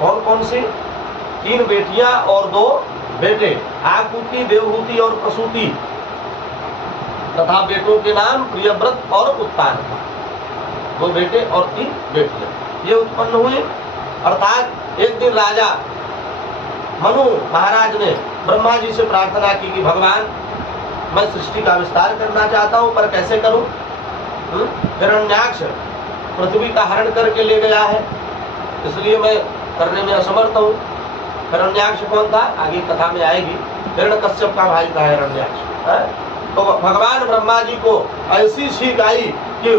कौन कौन सी? 3 बेटियां और 2 बेटे, आकुति, देवहूति और प्रसूति तथा बेटों के नाम प्रियव्रत और उत्तान। 2 बेटे और 3 बेटियां ये उत्पन्न हुए। अर्थात एक दिन राजा मनु महाराज ने ब्रह्मा जी से प्रार्थना की कि भगवान मैं सृष्टि का विस्तार करना चाहता हूं पर कैसे करूं? हिरण्याक्ष पृथ्वी का हरण करके ले गया है, इसलिए मैं करने में असमर्थ हूं। हिरण्याक्ष कौन था? आगे कथा में आएगी। हिरण्यकश्यप का भाई था हिरण्याक्ष। तो भगवान ब्रह्मा जी को ऐसी छींक आई कि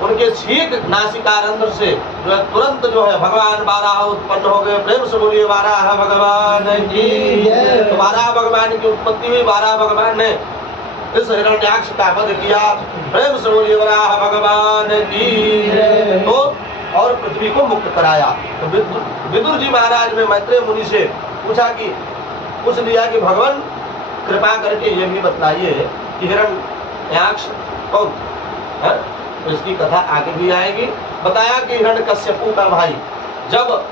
उनके छींक नासिकारंध्र से जो है तुरंत जो है भगवान बारह उत्पन्न हो गए। प्रेम से बोलिए बारह भगवान की। तो बारह भगवान की उत्पत्ति हुई। बारह भगवान ने इस हिरण्याक्ष का वध किया। प्रेम से बोलिए वराह भगवान की जय। तो और पृथ्वी को मुक्त कराया। तो विदुर जी महाराज ने मैत्रेय मुनि से पूछ लिया कि भगवान कृपा करके ये भी बताइए कि हिरण्याक्ष कौन है। तो इसकी कथा आगे भी आएगी। बताया कि हिरण्यकश्यपु का भाई, जब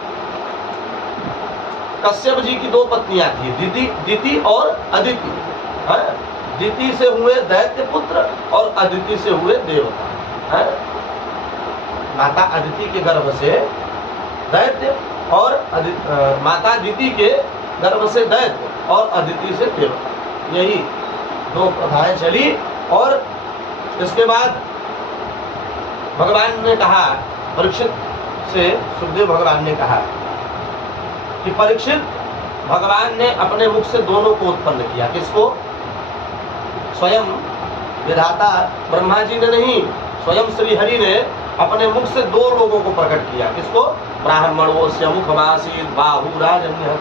कश्यप जी की 2 पत्नियां थी, दिति और अदिति। दिति से हुए दैत्य पुत्र और अदिति से हुए देवता। माता अदिति के गर्भ से दैत्य और माता दिति के गर्भ से दैत्य और अदिति से देवता, यही 2 प्रथाएं चली। और इसके बाद भगवान ने कहा, परीक्षित से सुखदेव भगवान ने कहा कि परीक्षित, भगवान ने अपने मुख से दोनों को उत्पन्न किया। किसको? स्वयं विधाता ब्रह्मा जी ने नहीं, स्वयं श्री हरि ने अपने मुख से 2 लोगों को प्रकट किया। किसको? ब्राह्मणों से मुखमासी बाहु राजन्य,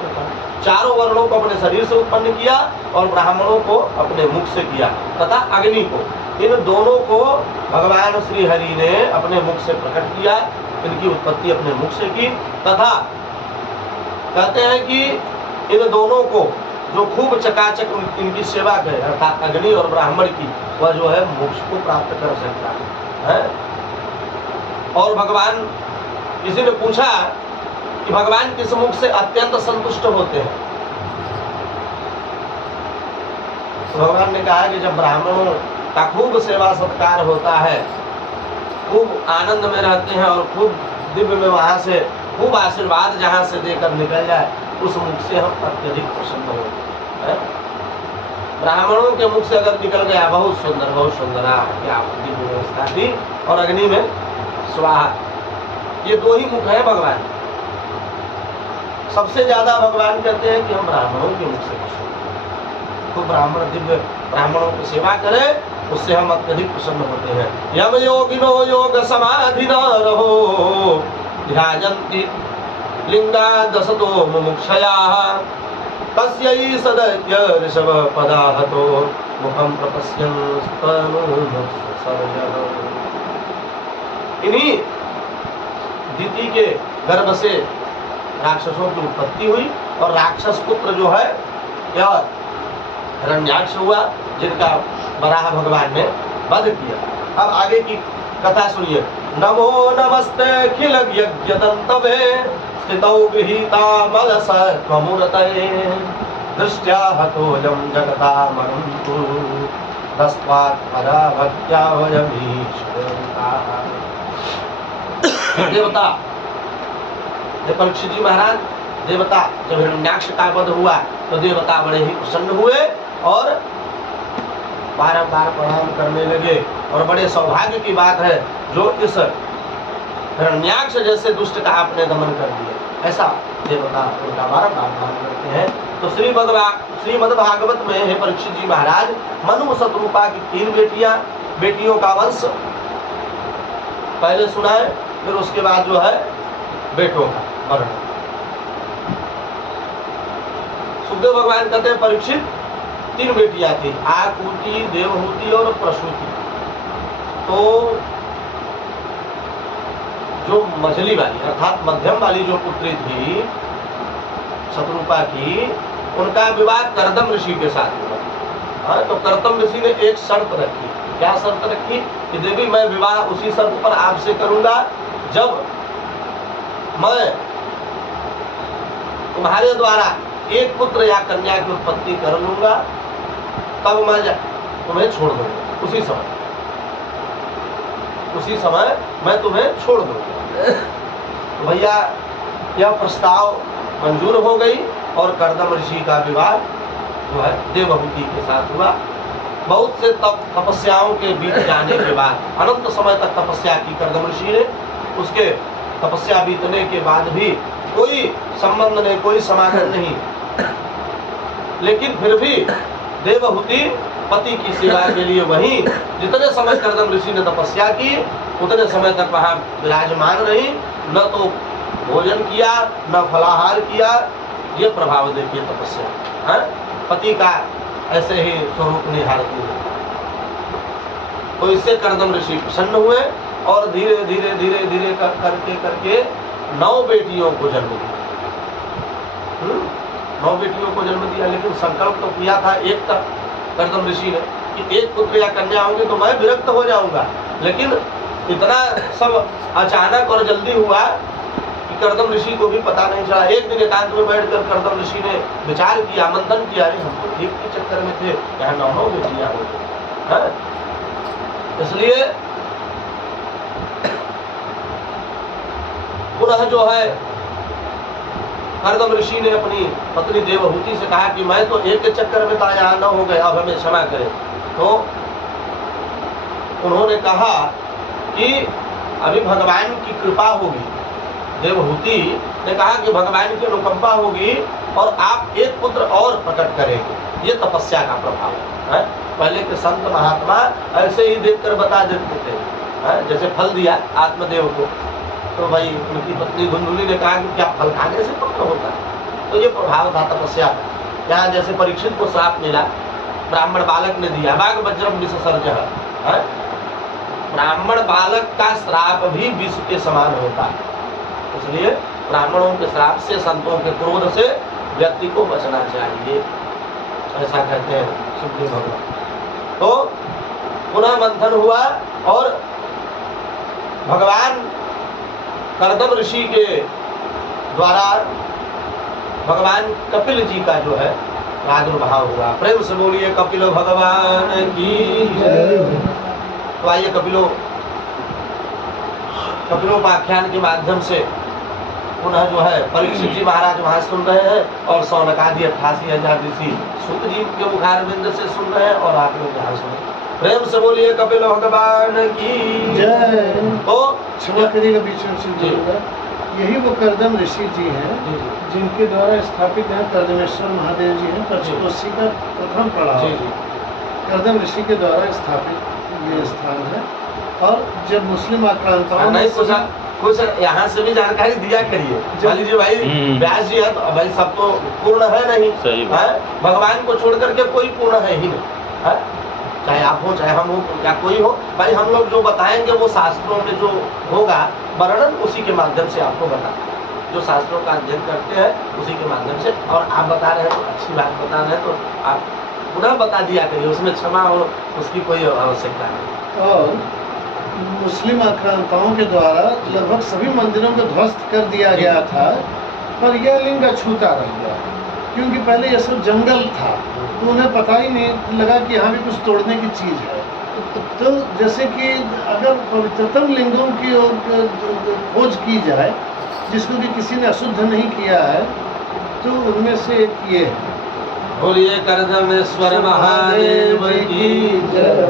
4 वर्णों को अपने शरीर से उत्पन्न किया और ब्राह्मणों को अपने मुख से किया, तथा अग्नि को। इन दोनों को भगवान श्री हरि ने अपने मुख से प्रकट किया, इनकी उत्पत्ति अपने मुख से की। तथा कहते हैं कि इन दोनों को जो खूब चकाचक इनकी सेवा करे, अर्थात अग्नि और ब्राह्मण की, वह जो है मोक्ष को प्राप्त कर सकता है। और भगवान, किसी ने पूछा कि भगवान किस मुख से अत्यंत संतुष्ट होते हैं। तो भगवान ने कहा कि जब ब्राह्मणों का खूब सेवा सत्कार होता है, खूब आनंद में रहते हैं और खूब दिव्य में वहां से खूब आशीर्वाद जहां से देकर निकल जाए, उस मुख से हम अत्यधिक प्रसन्न होते हैं। ब्राह्मणों के मुख से अगर निकल गया बहुत सुंदर क्या दिव्य व्यवस्था थी, और अग्नि में स्वाहा, ये 2 ही मुख है भगवान। सबसे ज्यादा भगवान कहते हैं कि हम ब्राह्मणों के मुख से प्रसन्न, तो ब्राह्मण दिव्य ब्राह्मणों की सेवा करें, उससे हम अत्यधिक प्रसन्न होते हैं। यम योगिनो योग समाधि न रहो ध्यायन्ति लिंगा दशतो मुमुक्षया तस्यै सदस्य ऋषभ पदाहतो मुखम प्रपश्यन् इन्हीं दिति के गर्भ से राक्षसों की उत्पत्ति हुई और राक्षस पुत्र जो है यह हिरण्याक्ष हुआ, जिनका वराह भगवान ने वध किया। अब आगे की कथा सुनिए। नमो नमस्ते खिल यज्ञदन्तवे स्थितौ विहितामलसत्वमूर्तये दृष्ट्या हतोऽयं जगतामनन्तु तस्मात् पदा भक्त्या वयमीश्वरः। देवता परीक्षित जी महाराज, देवता जब हिरण्याक्ष का वध हुआ तो देवता बड़े ही प्रसन्न हुए और बारंबार प्रणाम करने लगे। और बड़े सौभाग्य की बात है जो इस हिरण्याक्ष जैसे दुष्ट का आपने दमन कर दिया, ऐसा देवता उनका बारंबार प्रणाम करते हैं। तो श्रीमद् भागवत में है परीक्षित जी महाराज, मनु शतरूपा की 3 बेटियों का वंश पहले सुनाए, फिर उसके बाद जो है बेटों का वर्णन। सुखदेव भगवान कहते हैं परीक्षित 3 बेटियां थी, आकुति, देवहूति और प्रसूति। तो जो मझली वाली अर्थात मध्यम वाली जो पुत्री थी शतरूपा की, उनका विवाह करदम ऋषि के साथ हुआ। तो करदम ऋषि ने एक शर्त रखी। क्या शर्त रखी? कि देवी मैं विवाह उसी शर्त पर आपसे करूंगा जब मैं तुम्हारे द्वारा एक पुत्र या कन्या की उत्पत्ति कर लूंगा, तब मैं तुम्हें छोड़ दूंगा। उसी समय मैं तुम्हें छोड़ दूंगा। तो भैया यह प्रस्ताव मंजूर हो गई और करदम ऋषि का विवाह जो है देवहूति के साथ हुआ। बहुत से तपस्याओं के बीच जाने के बाद, अनंत समय तक तपस्या की करदम ऋषि ने, उसके तपस्या बीतने के बाद भी कोई संबंध नहीं, कोई समाधान नहीं, लेकिन फिर भी देवहूति पति की सेवा के लिए वहीं जितने समय करदम ऋषि ने तपस्या की उतने समय तक वहां विराजमान रही। न तो भोजन किया न फलाहार किया। ये प्रभाव देखिए तपस्या, पति का ऐसे ही स्वरूप निहारती है। तो इससे कर्दम ऋषि प्रसन्न हुए और धीरे धीरे धीरे धीरे करके 9 बेटियों को जन्म दिया। 9 बेटियों को जन्म दिया, लेकिन संकल्प तो किया था एक तक कर्दम ऋषि ने कि एक पुत्र या कन्या होंगे तो मैं विरक्त हो जाऊंगा, लेकिन इतना सब अचानक और जल्दी हुआ कि कर्दम ऋषि को भी पता नहीं चला। एक दिन एकांत में बैठकर कर्दम ऋषि ने विचार किया, मंथन किया, अरे हम तो एक के चक्कर में थे, यहाँ 9 बेटियां हो गई। इसलिए पुनः जो है कर्दम ऋषि ने अपनी पत्नी देवहूति से कहा कि मैं तो एक के चक्कर में था, यहाँ 9 हो गए, अब हमें क्षमा करें। तो उन्होंने कहा कि अभी भगवान की कृपा होगी। देवहूति ने कहा कि भगवान की अनुकंपा होगी और आप एक पुत्र और प्रकट करेंगे, ये तपस्या का प्रभाव है। पहले के संत महात्मा ऐसे ही देखकर बता देते थे, जैसे फल दिया आत्मदेव को, तो भाई उनकी पत्नी धुंधुली ने कहा कि क्या फल खाने से पुत्र होता है, तो ये प्रभाव था तपस्या का। यहाँ जैसे परीक्षित को श्राप मिला, ब्राह्मण बालक ने दिया, बाघ वज्रम विष सर्जः, ब्राह्मण बालक का श्राप भी विष के समान होता है। इसलिए ब्राह्मणों के श्राप से, संतों के क्रोध से व्यक्ति को बचना चाहिए, ऐसा कहते हैं सुखदेव भगवान। तो पुनः मंथन हुआ और भगवान कर्दम ऋषि के द्वारा भगवान कपिल जी का जो है प्रादुर्भाव हुआ। प्रेम से बोलिए कपिल भगवान की जय। तो आइए कपिलोपाख्यान के माध्यम से पुनः जो है परीक्षित जी महाराज वहां सुन रहे हैं और सौनकादि 88,000 ऋषि सूत जी के मुखारविंद से सुन रहे हैं और आप लोग यहाँ सुने। प्रेम से बोलिए कपिल भगवान की जय। तो क्षमा करिएगा बीच में से बोलूंगा, यही वो कर्दम ऋषि जी हैं जिनके द्वारा स्थापित हैं कर्दमेश्वर महादेव जी हैं, पंचकोशी का प्रथम पड़ाव कर्दम ऋषि के द्वारा स्थापित ये स्थान है। और जब मुस्लिम आक्रांताओं ने कुछ यहाँ से भी जानकारी दिया करिए, मान लीजिए भाई व्यास जी है तो भाई सब तो पूर्ण है नहीं, भगवान को छोड़ करके कोई पूर्ण है ही नहीं, चाहे आप हो चाहे हम हो या कोई हो, भाई हम लोग जो बताएंगे वो शास्त्रों में जो होगा वर्णन उसी के माध्यम से आपको बता, जो शास्त्रों का अध्ययन करते हैं उसी के माध्यम से। और आप बता रहे हैं तो अच्छी बात बता रहे हैं तो आप पुनः बता दिया करिए, उसमें क्षमा और उसकी कोई आवश्यकता नहीं। और मुस्लिम आक्रांताओं के द्वारा लगभग सभी मंदिरों को ध्वस्त कर दिया गया था, पर यह लिंग अछूता रह गया, क्योंकि पहले यह सब जंगल था तो उन्हें पता ही नहीं लगा कि यहाँ भी कुछ तोड़ने की चीज़ है। तो जैसे कि अगर पवित्रतम लिंगों की खोज की जाए जिसको कि किसी ने अशुद्ध नहीं किया है, तो उनमें से एक ये है। बोलिए कर्दमेश्वर महादेव की जय।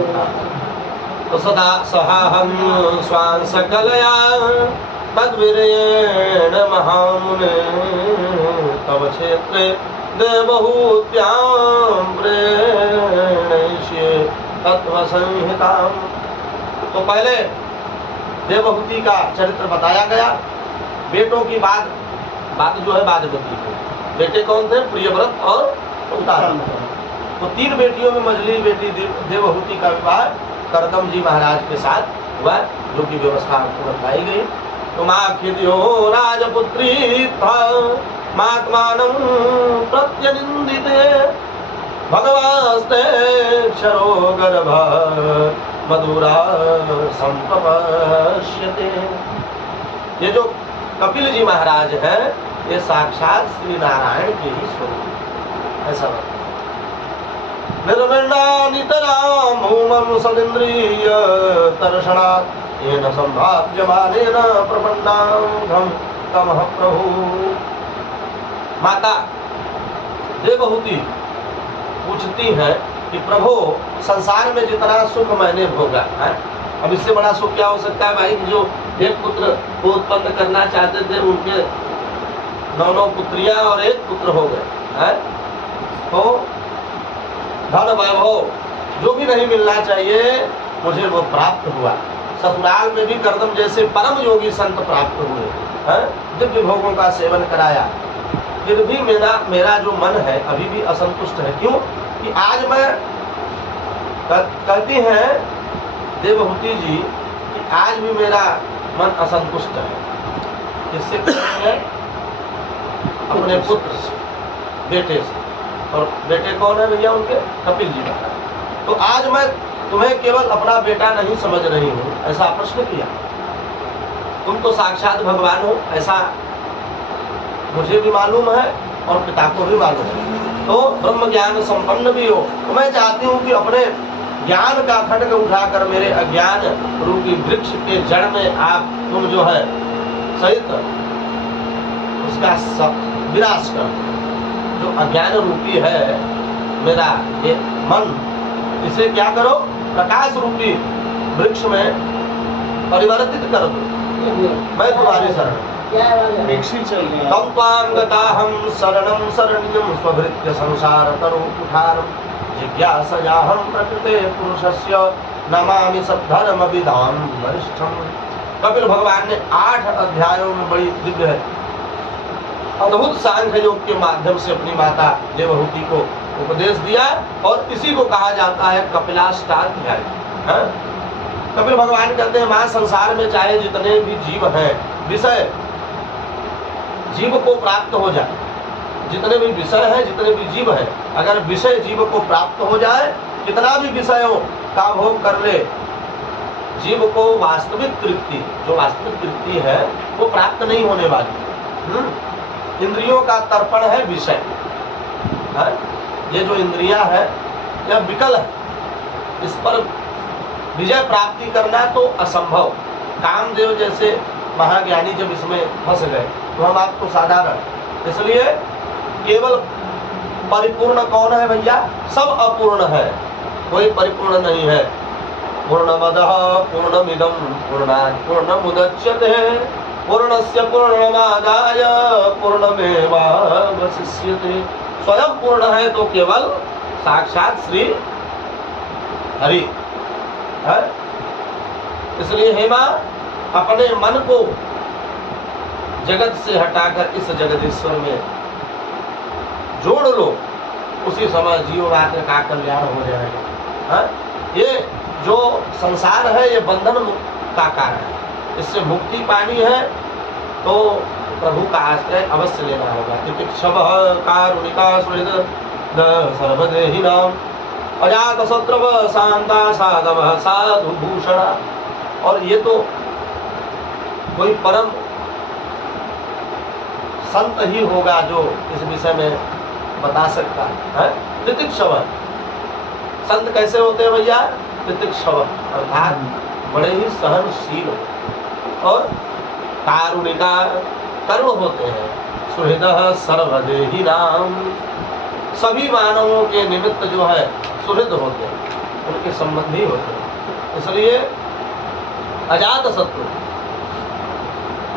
तो सदा सहाहं स्वां सकलया तद्वीर्येण महामुने तव क्षेत्रे देवहूत्यां प्रेषये तत्त्वसंहितां। तो पहले देवहूति का चरित्र बताया गया, बेटों की बात जो है बादवती को, बेटे कौन थे? प्रियव्रत और उत्तान। तो 3 बेटियों में मझली बेटी देवहूति का विवाह कर्दम जी महाराज के साथ हुआ, जो की व्यवस्था आपको बताई गई। तो माखिद्यो राजपुत्री था मात्मानं प्रत्यनिंदिते भगवास्ते क्षरो गर्भ मधुरा संप्रपश्यते। ये जो कपिल जी महाराज हैं ये साक्षात श्री नारायण के ही स्वरूप, ऐसा बताया। निर्विण्णानितरां भूमं सदिन्द्रिय दर्शनात् येन संभाव्यमानेन प्रपन्नां तमः प्रभु। माता देवहूति पूछती है कि प्रभु संसार में जितना सुख मैंने भोगा है, अब इससे बड़ा सुख क्या हो सकता है भाई? जो एक पुत्र को उत्पन्न करना चाहते थे उनके 9 पुत्रियां और 1 पुत्र हो गए हैं। तो धन वैभव जो भी नहीं मिलना चाहिए मुझे वो प्राप्त हुआ। ससुराल में भी कर्दम जैसे परम योगी संत प्राप्त हुए हैं, दिव्य भोगों का सेवन कराया, फिर भी मेरा जो मन है अभी भी असंतुष्ट है। क्यों कि आज मैं कहती हैं देवहूति जी कि आज भी मेरा मन असंतुष्ट है। किससे है? अपने पुत्र से, बेटे से। और बेटे कौन है भैया उनके? कपिल जी का। तो आज मैं तुम्हें केवल अपना बेटा नहीं समझ रही हूँ, ऐसा प्रश्न किया। तुम तो साक्षात भगवान हो, ऐसा मुझे भी मालूम है और पिता को भी मालूम है। तो ब्रह्म ज्ञान संपन्न भी हो, तो मैं चाहती हूँ कि अपने ज्ञान का खड्ग उठाकर मेरे अज्ञान रूपी वृक्ष के जड़ में आप तुम जो है सहित उसका विनाश कर। जो अज्ञान रूपी है मेरा ये मन, इसे क्या करो? प्रकाश रूपी वृक्ष में परिवर्तित कर दो। मैं तुम्हारी शरण मिक्सी चल रही है। तम त्वां गताहं शरणं शरण्यं स्वभृत्य संसार तरो कुठारं जिज्ञासयाहं प्रकृते पुरुषस्य नमामि सद्धर्मविदां वरिष्ठम्। कपिल भगवान ने 8 अध्यायों में बड़ी दिव्य अद्भुत सांख्य योग के माध्यम से अपनी माता देवहूति को उपदेश दिया और इसी को कहा जाता है कपिलाष्टाध्याय। कपिल भगवान कहते हैं मां, संसार में चाहे जितने भी जीव हैं, विषय जीव को प्राप्त हो जाए, जितने भी विषय हैं, जितने भी जीव हैं, अगर विषय जीव को प्राप्त हो जाए, कितना भी विषयों का भोग कर ले, जीव को वास्तविक तृप्ति, जो वास्तविक तृप्ति है वो प्राप्त नहीं होने वाली। इंद्रियों का तर्पण है विषय। ये जो इंद्रियां है यह विकल है, इस पर विजय प्राप्ति करना तो असंभव। कामदेव जैसे महाज्ञानी जब इसमें फंस गए तो हम आपको साधारण, इसलिए केवल परिपूर्ण कौन है भैया? सब अपूर्ण है, कोई परिपूर्ण नहीं है। पूर्णमदः पूर्णमिदं पूर्णात् पूर्णमुदच्यते पूर्णस्य पूर्णमादाय पूर्णमेवावशिष्यते। स्वयं पूर्ण है तो केवल साक्षात श्री हरि है। इसलिए हे मां, अपने मन को जगत से हटाकर इस जगदीश्वर में जोड़ लो, उसी समय जीव मात्र का कल्याण हो जाएगा। ये जो संसार है ये बंधन का कारण है, इससे मुक्ति पानी है तो प्रभु का आश्रय अवश्य लेना होगा। तितिक्षवः कारुणिका सुहृद सर्वदेहिनां अजातशत्रव शांता साधवः साधु भूषणा। और ये तो कोई परम संत ही होगा जो इस विषय में बता सकता है। तितिक्षवः संत कैसे होते हैं भैया? तितिक्षवः अर्थात बड़े ही सहनशील और कारुणिका करुण होते हैं। सुहृदः सर्वदेहिनां, सभी मानवों के निमित्त जो है सुहृद होते हैं, उनके संबंधी होते हैं। इसलिए अजात शत्रु,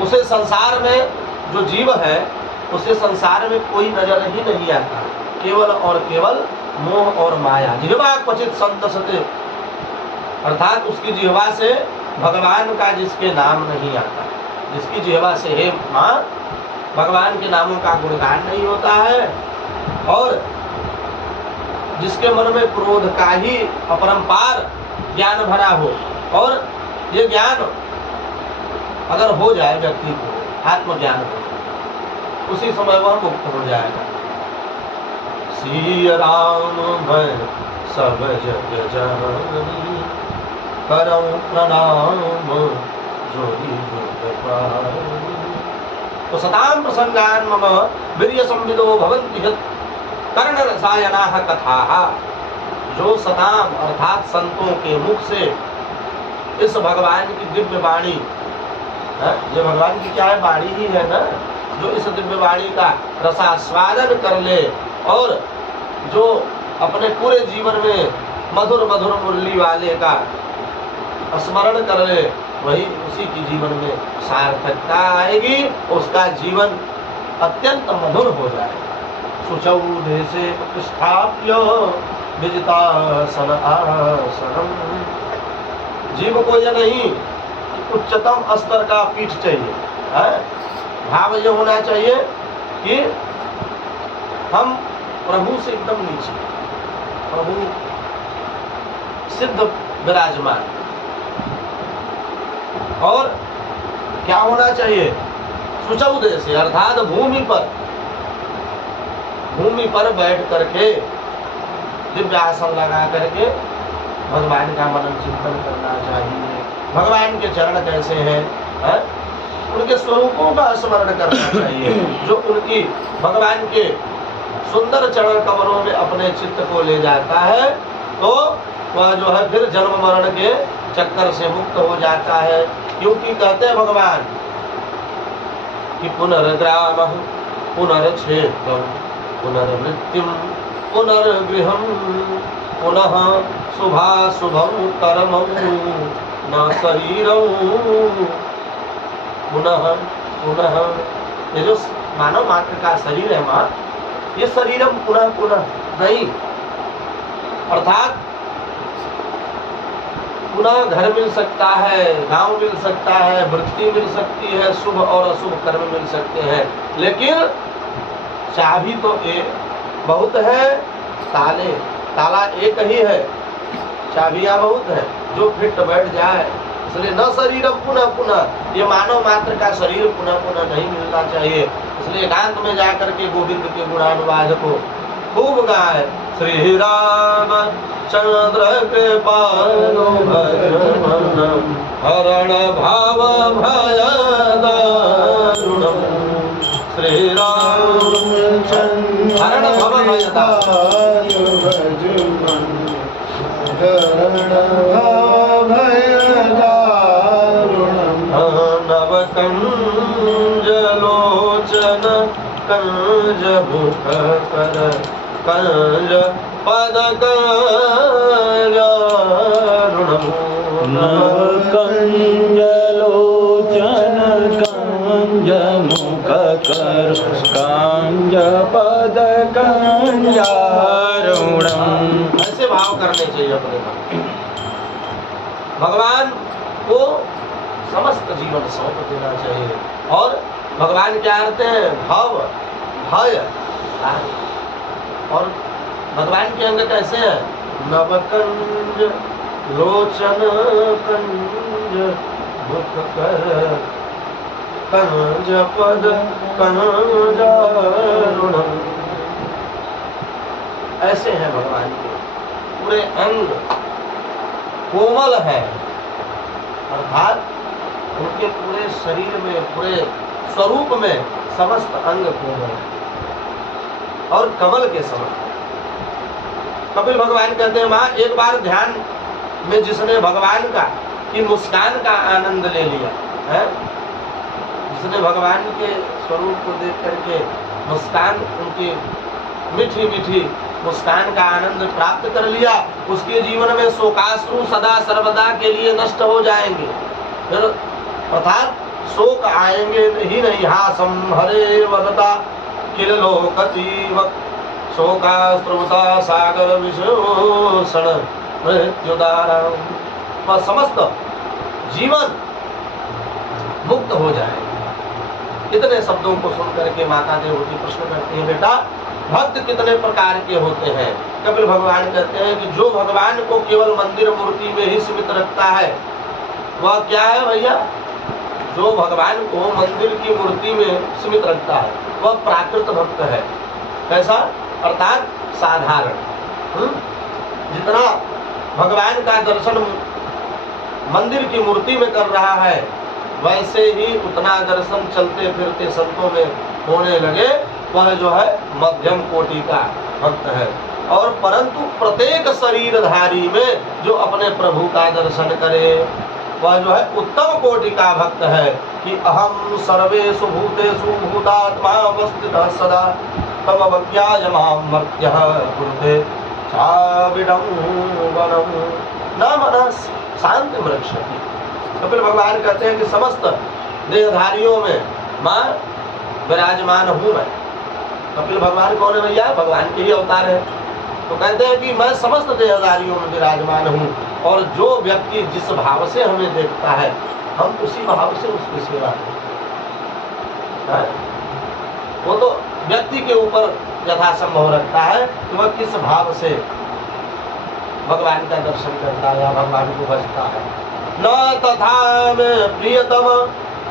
उसे संसार में जो जीव है उसे संसार में कोई नजर ही नहीं आता, केवल और केवल मोह और माया। जिह्वा क्वचित संतसते, अर्थात उसकी जिह्वा से भगवान का जिसके नाम नहीं आता, जिसकी जिह्वा से हे मां भगवान के नामों का गुणगान नहीं होता है, और जिसके मन में क्रोध का ही अपरंपार ज्ञान भरा हो, और ये ज्ञान अगर हो जाए व्यक्ति को, आत्मज्ञान हो, उसी समय वह मुक्त हो जाएगा। सिया राम मैं सब जग जननी करऊं प्रणाम जोगी जुग पाई। तो सताम प्रसंगान मम वीर्य संविदो भवन्ति यत् कर्ण रसायनाः कथाः। जो सताम अर्थात संतों के मुख से इस भगवान की दिव्य वाणी, ये भगवान की क्या है? वाणी ही है ना, जो इस दिव्य वाणी का रसास्वादन कर ले और जो अपने पूरे जीवन में मधुर मधुर मुरली वाले का स्मरण कर ले, वही उसी की जीवन में सार्थकता आएगी, उसका जीवन अत्यंत मधुर हो जाएगा। शुचौ देशे प्रतिष्ठाप्य विजितासन आसनम। जीव को यह नहीं उच्चतम स्तर का पीठ चाहिए, है? भाव यह होना चाहिए कि हम प्रभु से एकदम नीचे, प्रभु सिद्ध विराजमान, और क्या होना चाहिए? सुचौ देशे अर्थात भूमि पर बैठ करके दिव्य आसन लगा करके भगवान का मनन चिंतन करना चाहिए। भगवान के चरण कैसे हैं, उनके स्वरूपों का स्मरण करना चाहिए, जो उनकी भगवान के सुंदर चरण कमलों में अपने चित्त को ले जाता है, तो वह जो है फिर जन्म मरण के चक्कर से मुक्त हो जाता है। क्योंकि कहते हैं भगवान कि पुनर्ग्रामः पुनर्क्षेत्रम् पुनर्मृत्युम् पुनर्गृहम् पुनः शुभाशुभं कर्मं न शरीरं पुनः ये जो मानव मात्र का शरीर है माँ, ये शरीरम पुनः नहीं, अर्थात पुनः घर मिल सकता है, गांव मिल सकता है, वृत्ति मिल सकती है, शुभ और अशुभ कर्म मिल सकते हैं, लेकिन चाबी तो एक बहुत है, ताला एक ही है, चाबियां बहुत है, जो फिट बैठ जाए। इसलिए न शरीरम पुनः, ये मानव मात्र का शरीर पुनः नहीं मिलना चाहिए। इसलिए एकांत में जाकर के गोविंद के गुणानुवाद को खूब गाए। श्री राम चंद्र कृपालु भजमनम हरण भाव भय दारुणम। श्री राम हरण भव भय दारुणम नव कंज लोचन कंज मुख कर कंज पद नव कंज लोचन कंज मुख कर कंज पद कंजारुणम। ऐसे भाव करने चाहिए अपने मन। भगवान को समस्त जीवन सौंप देना चाहिए। और भगवान क्या करते हैं? भव भय। और भगवान के अंग कैसे हैं? नवकंज लोचन कंज मुख कर कंज पद कंजारुणम। ऐसे हैं भगवान के पूरे अंग कोमल है, अर्थात उनके पूरे शरीर में, पूरे स्वरूप में समस्त अंग कोमल और कमल के समान। कपिल भगवान कहते हैं माँ, एक बार ध्यान में जिसने भगवान का की मुस्कान का आनंद ले लिया है, जिसने भगवान के स्वरूप को देख करके मुस्कान, उनकी मीठी मीठी मुस्कान का आनंद प्राप्त कर लिया, उसके जीवन में शोकाश्रु सदा सर्वदा के लिए नष्ट हो जाएंगे। फिर अर्थात शोक आएंगे ही नहीं। हासम हरे वदता किल लोकजीव शोकाश्रुता सागर विशोषण मृत्युदारा। वह समस्त जीवन मुक्त हो जाएगा। इतने शब्दों को सुन करके माता देवती प्रश्न करती है, बेटा भक्त कितने प्रकार के होते हैं? कपिल भगवान कहते हैं कि जो भगवान को केवल मंदिर मूर्ति में ही सीमित रखता है, वह क्या है भैया? जो भगवान को मंदिर की मूर्ति में सीमित रखता है वह प्राकृत भक्त है। कैसा? अर्थात साधारण। जितना भगवान का दर्शन मंदिर की मूर्ति में कर रहा है, वैसे ही उतना दर्शन चलते फिरते संतों में होने लगे, वह जो है मध्यम कोटि का भक्त है। और परंतु प्रत्येक शरीरधारी में जो अपने प्रभु का दर्शन करे, वह जो है उत्तम कोटि का भक्त है। कि अहम सर्वेषु भूतेषु भूतात्मा अवस्थितः सदा तव भक्त्यायमां मर्त्यः कुरुते चाविडम्बनम् न मनः शान्तिं रक्षति। कपिल भगवान कहते हैं कि समस्त देहधारियों में माँ विराजमान हूँ मैं। कपिल भगवान कौन है भैया? भगवान के ही अवतार है। तो कहते हैं कि मैं समस्त देहधारियों में विराजमान हूँ, और जो व्यक्ति जिस भाव से हमें देखता है, हम उसी भाव से उसकी सेवा करते। वो तो व्यक्ति के ऊपर यथासंभव रखता है कि वह किस भाव से भगवान का दर्शन करता है या भगवान को भजता है। न तथा मे प्रियतम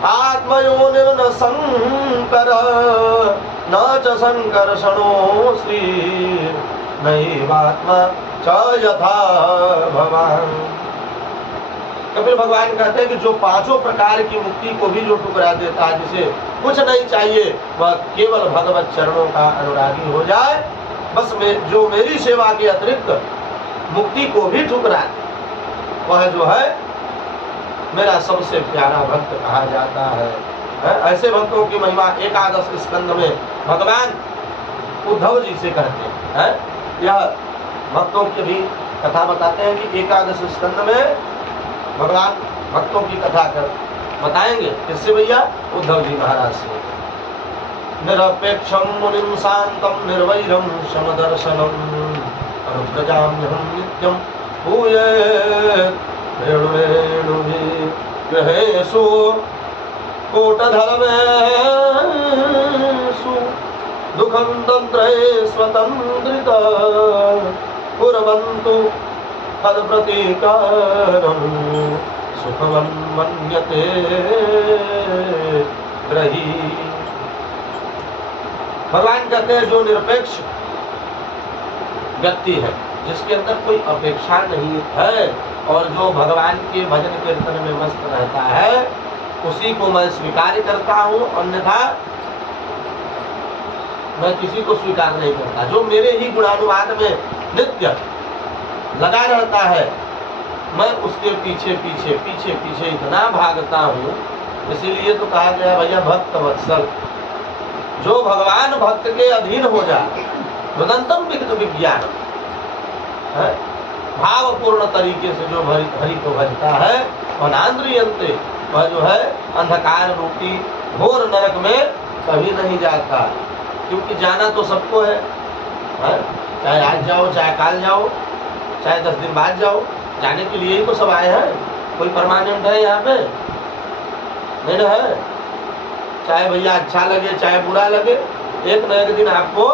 आत्मयोनिर्न शंकर न च संकर्षणो श्री नैवात्मा च यथा भवान। कपिल भगवान कहते हैं कि जो पांचों प्रकार की मुक्ति को भी जो ठुकरा देता है, जिसे कुछ नहीं चाहिए, वह केवल भगवत चरणों का अनुरागी हो जाए, बस में जो मेरी सेवा के अतिरिक्त मुक्ति को भी ठुकरा, वह जो है मेरा सबसे प्यारा भक्त कहा जाता है। ऐसे भक्तों की महिमा एकादश स्कंद में भगवान उद्धव जी से कहते हैं। यह भक्तों की भी कथा बताते हैं कि एकादश स्कंद में भगवान भक्तों की कथा कर बताएंगे। किससे भैया? उद्धव जी महाराज से। निरपेक्षम मुनिम शांतम निर्वैरम समदर्शनम अनुप्रजाम्यहं नित्यम भूयेत् वेणुवेणुभिः गृहेषु कूटधर्मेषु दुःखं तन्त्रे स्वतन्त्रिता कुर्वन्तु तद्प्रतीकारं सुखवन् मन्यते ग्रही। भगवान कहते हैं जो निरपेक्ष व्यक्ति है, जिसके अंदर कोई अपेक्षा नहीं है और जो भगवान के भजन कीर्तन में मस्त रहता है, उसी को मैं स्वीकार करता हूँ, अन्यथा मैं किसी को स्वीकार नहीं करता। जो मेरे ही गुणानुवाद में नित्य लगा रहता है, मैं उसके पीछे पीछे पीछे पीछे इतना भागता हूँ। इसीलिए तो कहा गया भैया भक्त वत्सल, जो भगवान भक्त के अधीन हो जाए, तदंतम विघ्न विज्ञान, भावपूर्ण तरीके से जो हरि को भजता है, वनांद्रियंते, वह जो है अंधकार रूपी घोर नरक में कभी नहीं जाता। क्योंकि जाना तो सबको है, चाहे आज जाओ, चाहे काल जाओ, चाहे 10 दिन बाद जाओ, जाने के लिए ही तो सब आए हैं। कोई परमानेंट है यहाँ पे? नहीं है। चाहे भैया अच्छा लगे चाहे बुरा लगे, एक न एक दिन आपको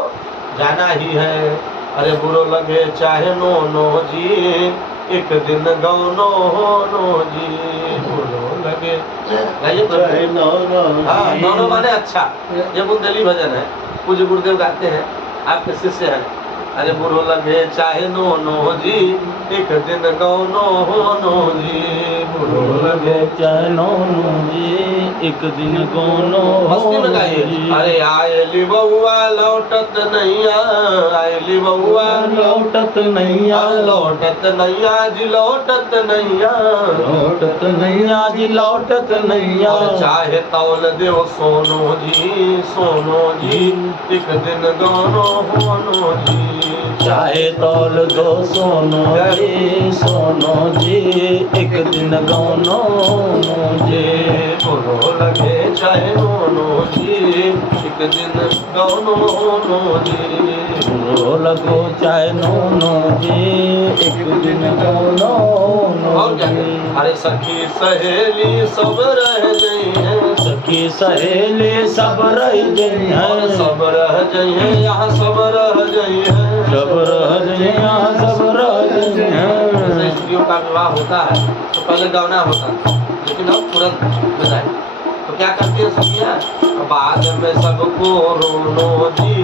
जाना ही है। अरे बुरो लगे चाहे नो नो जी, एक दिन गौनो नो जी, बुरो लगे चाहे नो नो। हाँ, नो नो माने अच्छा। ये बुंदेली भजन है, पूज्य गुरुदेव गाते हैं, आपके शिष्य हैं। अरे बुरो लगे चाहे नो नो जी, एक दिन गौनो नो जी, बुरो लगे चाहे नो नो जी, एक दिन गौनो मस्ती में गाइए। अरे आयली बउआ लौटत नैया, आयली बउआ लौटत नैया, लौटत नैया जी, लौटत नैया, लौटत नैया जी, लौटत नैया। चाहे तौल देव सोनो जी, सोनो जी, एक दिन गौनो होनो जी। चाहे तौल दो सोनो जी, सोनो जी, एक दिन गौनो जी, बुरो लगे चाहे नो जी, एक दिन गौनो नो जी, बुरो लगो चाहे नो जी, एक दिन गौनो और क्या? अरे सखी सहेली सब रह गई हैं, सखी सहेली सब रह गई हैं, सब रह गई हैं यहाँ, सब रह गई हैं, सब रह गई यहाँ, सब रह गई हैं। जैसे स्त्रियों का विवाह होता है तो पहले गौना होता है, लेकिन अब तुरंत विदाई। तो क्या करती है सखियाँ? बाद में सबको रोनो जी,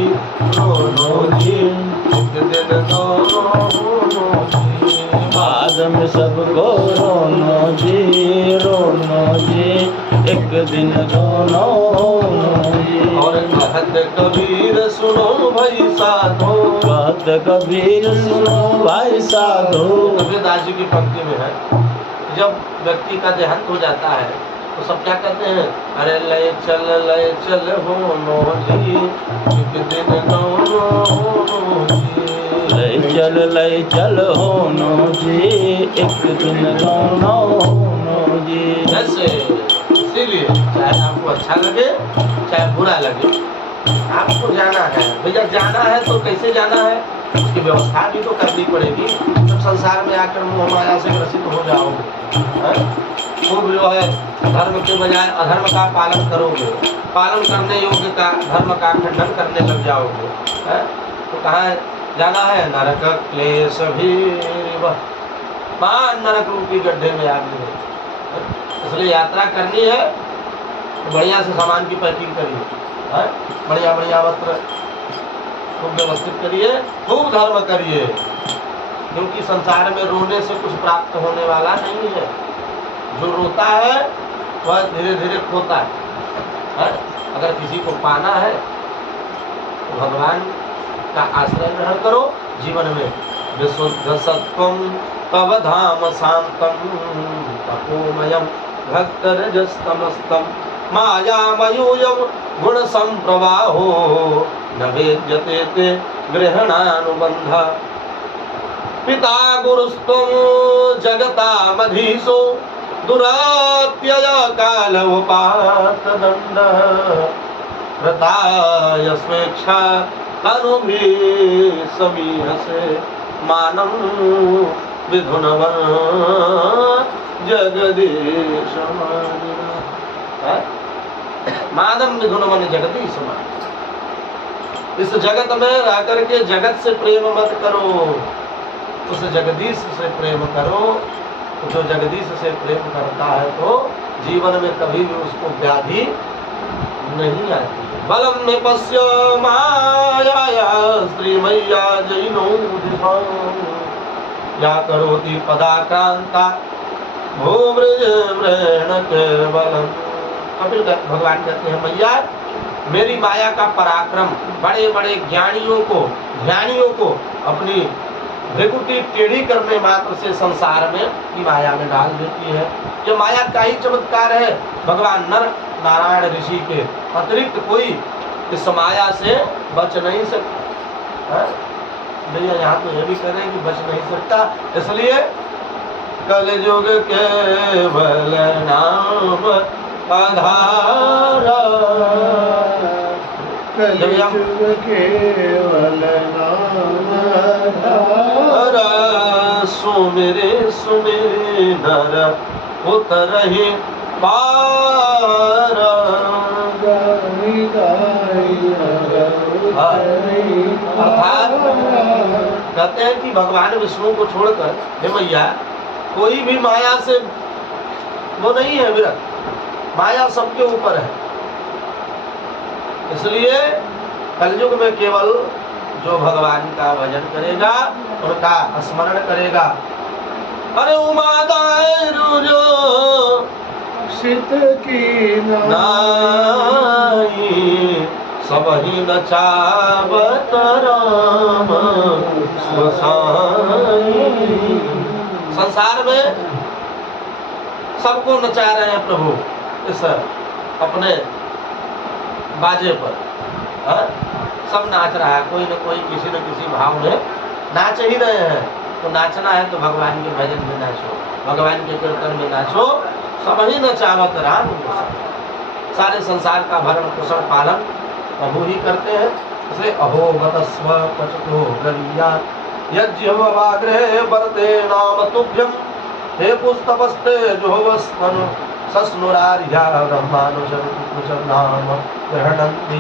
रोनो जी, एक दिन गौनो जी, बाद में सबको रोनो जी, रोनो जी, एक दिन गौनो जी। और कहत कबीर सुनो भाई साधो, कहत कबीर सुनो भाई साधो। कबीरदास जी की पंक्ति में है, जब व्यक्ति का देहांत हो जाता है तो सब क्या कहते हैं? अरे लय चल हो नो जी, एक दिन गौनो जी, लय चल हो नो जी, एक दिन गौनो जी। ऐसे इसीलिए चाहे आपको अच्छा लगे चाहे बुरा लगे, आपको जाना है। भैया जाना है तो कैसे जाना है? उसकी व्यवस्था भी तो करनी पड़ेगी। जब संसार में आकर मोह माया से ग्रसित हो जाओगे, खूब जो है धर्म के बजाय अधर्म का पालन करोगे, पालन करने योग्य का धर्म का खंडन करने लग जाओगे, तो कहाँ जाना है? नरक क्लेश भी नरक रूपी गड्ढे में आदमी इसलिए यात्रा करनी है तो बढ़िया से सामान की पैकिंग करिए, हैं? बढ़िया बढ़िया वस्त्र खूब व्यवस्थित करिए, खूब धर्म करिए, क्योंकि संसार में रोने से कुछ प्राप्त होने वाला नहीं है। जो रोता है वह धीरे धीरे खोता है। अगर किसी को पाना है तो भगवान का आश्रय ग्रहण करो। जीवन में विशुद्ध सत्वम तव धाम शांतम तपोमयम भक्तरजस्तमस्तम मायामयूयम गुण संप्रवाहो न वेद्यते ते ग्रहणानुबंध पिता गुरुस्तुम जगतामधीशो दुरात्यय काल उपात दंड व्रताय स्वेच्छा अनुभी समीहसे मानम विधुनवन जगदीश मानम विधुनवन जगदीश। इस जगत में रह करके जगत से प्रेम मत करो, उस जगदीश से प्रेम करो। जो जगदीश से प्रेम करता है तो जीवन में कभी भी उसको व्याधि नहीं आती। बलम में पश्य माया श्री मैया जैनो या करोति पदाक्रांता भूव्रज व्रण केवलम। कपिल भगवान कहते हैं मैया मेरी माया का पराक्रम बड़े बड़े ज्ञानियों को ध्यानियों को अपनी भृकुटी टेढ़ी करने मात्र से संसार में की माया में डाल देती है। ये माया का ही चमत्कार है। भगवान नर नारायण ऋषि के अतिरिक्त कोई इस माया से बच नहीं सकता। भैया यहाँ तो ये भी कह रहे हैं कि बच नहीं सकता, इसलिए कलयुग केवल नाम आधारा। कलयुग केवल नाम आधारा। सुमिरे सुमिरे नर उतरहि पार। अर्थात कहते हैं कि भगवान विष्णु को छोड़कर हे मैया कोई भी माया से वो नहीं है विरत, माया सबके ऊपर है। इसलिए कलयुग में केवल जो भगवान का भजन करेगा उनका स्मरण करेगा। अरे उमादाय रुजो शीत की नाई सबहि नचावत राम स्वसाई। संसार में सबको नचा रहे हैं प्रभु इस अपने बाजे पर। सब नाच रहा है, कोई न कोई किसी न किसी भाव में नाच ही रहे हैं। तो नाचना है तो भगवान के भजन में नाचो, भगवान के कीर्तन में नाचो। सब ही नचावत राम। सारे संसार का भरण पोषण पालन प्रभु ही करते हैं। इसलिए अहो वतस्व पचतो गलिया यज्ञवाग्रहे वरते नाम तुभ्यम हे पुस्तपस्ते जोहवस्मन सस्नुरार्या ब्रह्मानुजन नाम ग्रहणन्ति।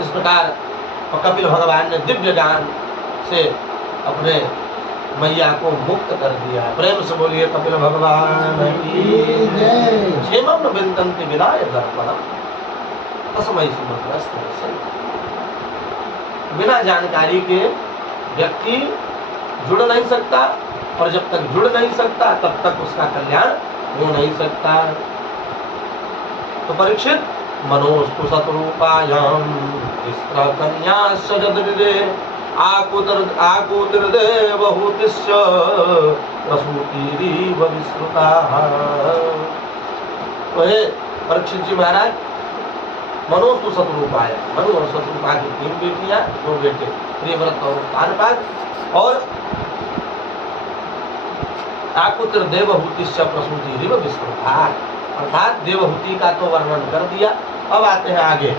इस प्रकार कपिल भगवान ने दिव्य ज्ञान से अपने मैया को मुक्त कर दिया। प्रेम से बोलिए कपिल भगवान की जय। क्षेमं विन्दन्ति विनाय दर्पणम् तस्मै सुमनस्ते। बिना जानकारी के व्यक्ति जुड़ नहीं सकता, और जब तक जुड़ नहीं सकता तब तक उसका कल्याण हो नहीं सकता। तो परीक्षित मनोस्तु सतरूपायाम स्त्र कन्या सजदृदे आकुतिर्दे बहुतिश्च प्रसूतिरीव विश्रुताः। परीक्षित जी महाराज मनोस्तु सतरूपाय, मनु और सतरूपा की 3 बेटियां, 2 बेटे प्रियव्रत और पानपाद, और आकुतिर देवहूतिश्च प्रसूतिरीव विश्रुताः। अर्थात देवहूति का तो वर्णन कर दिया। अब आते हैं आगे।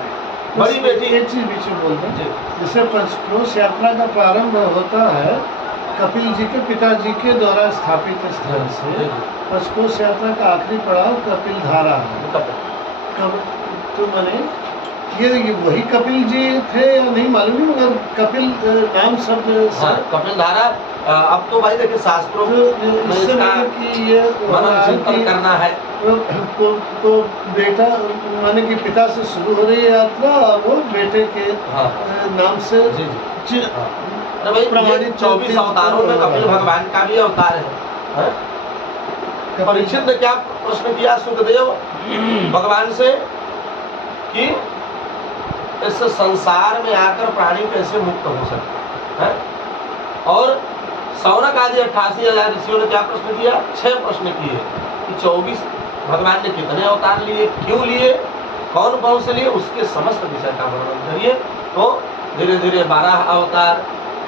बड़ी बेटी एक चीज बीच में बोलते हैं, जैसे पंचक्रोश यात्रा का प्रारंभ होता है कपिल जी के पिताजी के द्वारा स्थापित स्थल से। पंचक्रोश यात्रा का आखिरी पड़ाव कपिल धारा है। तो मैंने ये वही कपिल जी थे या नहीं मालूम नहीं, मगर कपिल नाम शब्द कपिल धारा अब तो भाई देखिए शास्त्रों में इससे इसका मतलब कि ये हो रहा मनन है चिंतन कि करना है। को बेटा माने कि पिता से शुरू हो रही है यात्रा और वो बेटे के हाँ नाम से जी जी। च- हाँ। अरे भाई प्रमाणित 24 अवतारों में कपिल भगवान का भी अवतार है, हाँ? परीक्षित ने क्या प्रश्न किया सुखदेव भगवान से कि इस संसार में आकर प्राणी कैसे मुक्त हो सकता है? और सौनक आदि 88,000 ऋषियों ने क्या प्रश्न किया? 6 प्रश्न किए कि 24 भगवान ने कितने अवतार लिए, क्यों लिए, कौन कौन से लिए, उसके समस्त विषय का वर्णन करिए। तो धीरे धीरे 12 अवतार,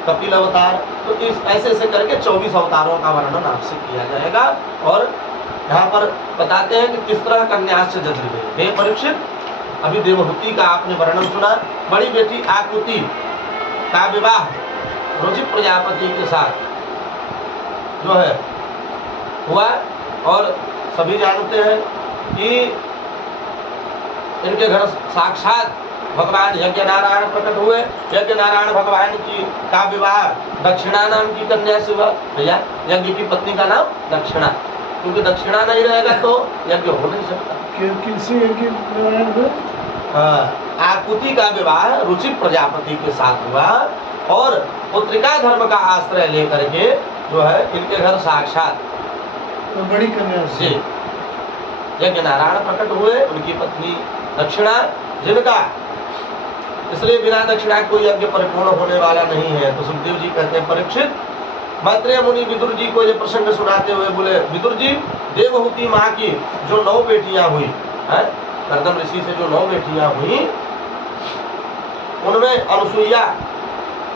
कपिल अवतार, तो इस ऐसे ऐसे करके 24 अवतारों का वर्णन आपसे किया जाएगा। और यहाँ पर बताते हैं कि किस तरह कन्याश्च जज्ञे। हे परीक्षित, अभी देवहूति का आपने वर्णन सुना, बड़ी बेटी आकृति का विवाह रुचि प्रजापति के साथ जो है हुआ। और सभी जानते हैं कि इनके घर साक्षात भगवान यज्ञ नारायण प्रकट हुए। यज्ञ नारायण भगवान की का विवाह दक्षिणा नाम की कन्या से हुआ। भैया यज्ञ की पत्नी का नाम दक्षिणा, क्योंकि दक्षिणा नहीं रहेगा तो यज्ञ हो नहीं सकता। किसी यज्ञ नारायण हुए? आकुति का विवाह रुचि प्रजापति के साथ हुआ और पुत्रिका धर्म का आश्रय लेकर के जो है इनके घर साक्षात तो बड़ी कन्या से यज्ञ नारायण प्रकट हुए। उनकी पत्नी दक्षिणा, जिनका इसलिए बिना दक्षिणा कोई यज्ञ परिपूर्ण होने वाला नहीं है। तो सुखदेव जी कहते हैं परीक्षित, मैत्रेय मुनि विदुर जी को ये प्रसंग सुनाते हुए बोले, विदुर जी, देवहूति माँ की जो 9 बेटियां हुई है, कर्दम ऋषि से जो 9 बेटियां हुई, उनमें अनुसुईया,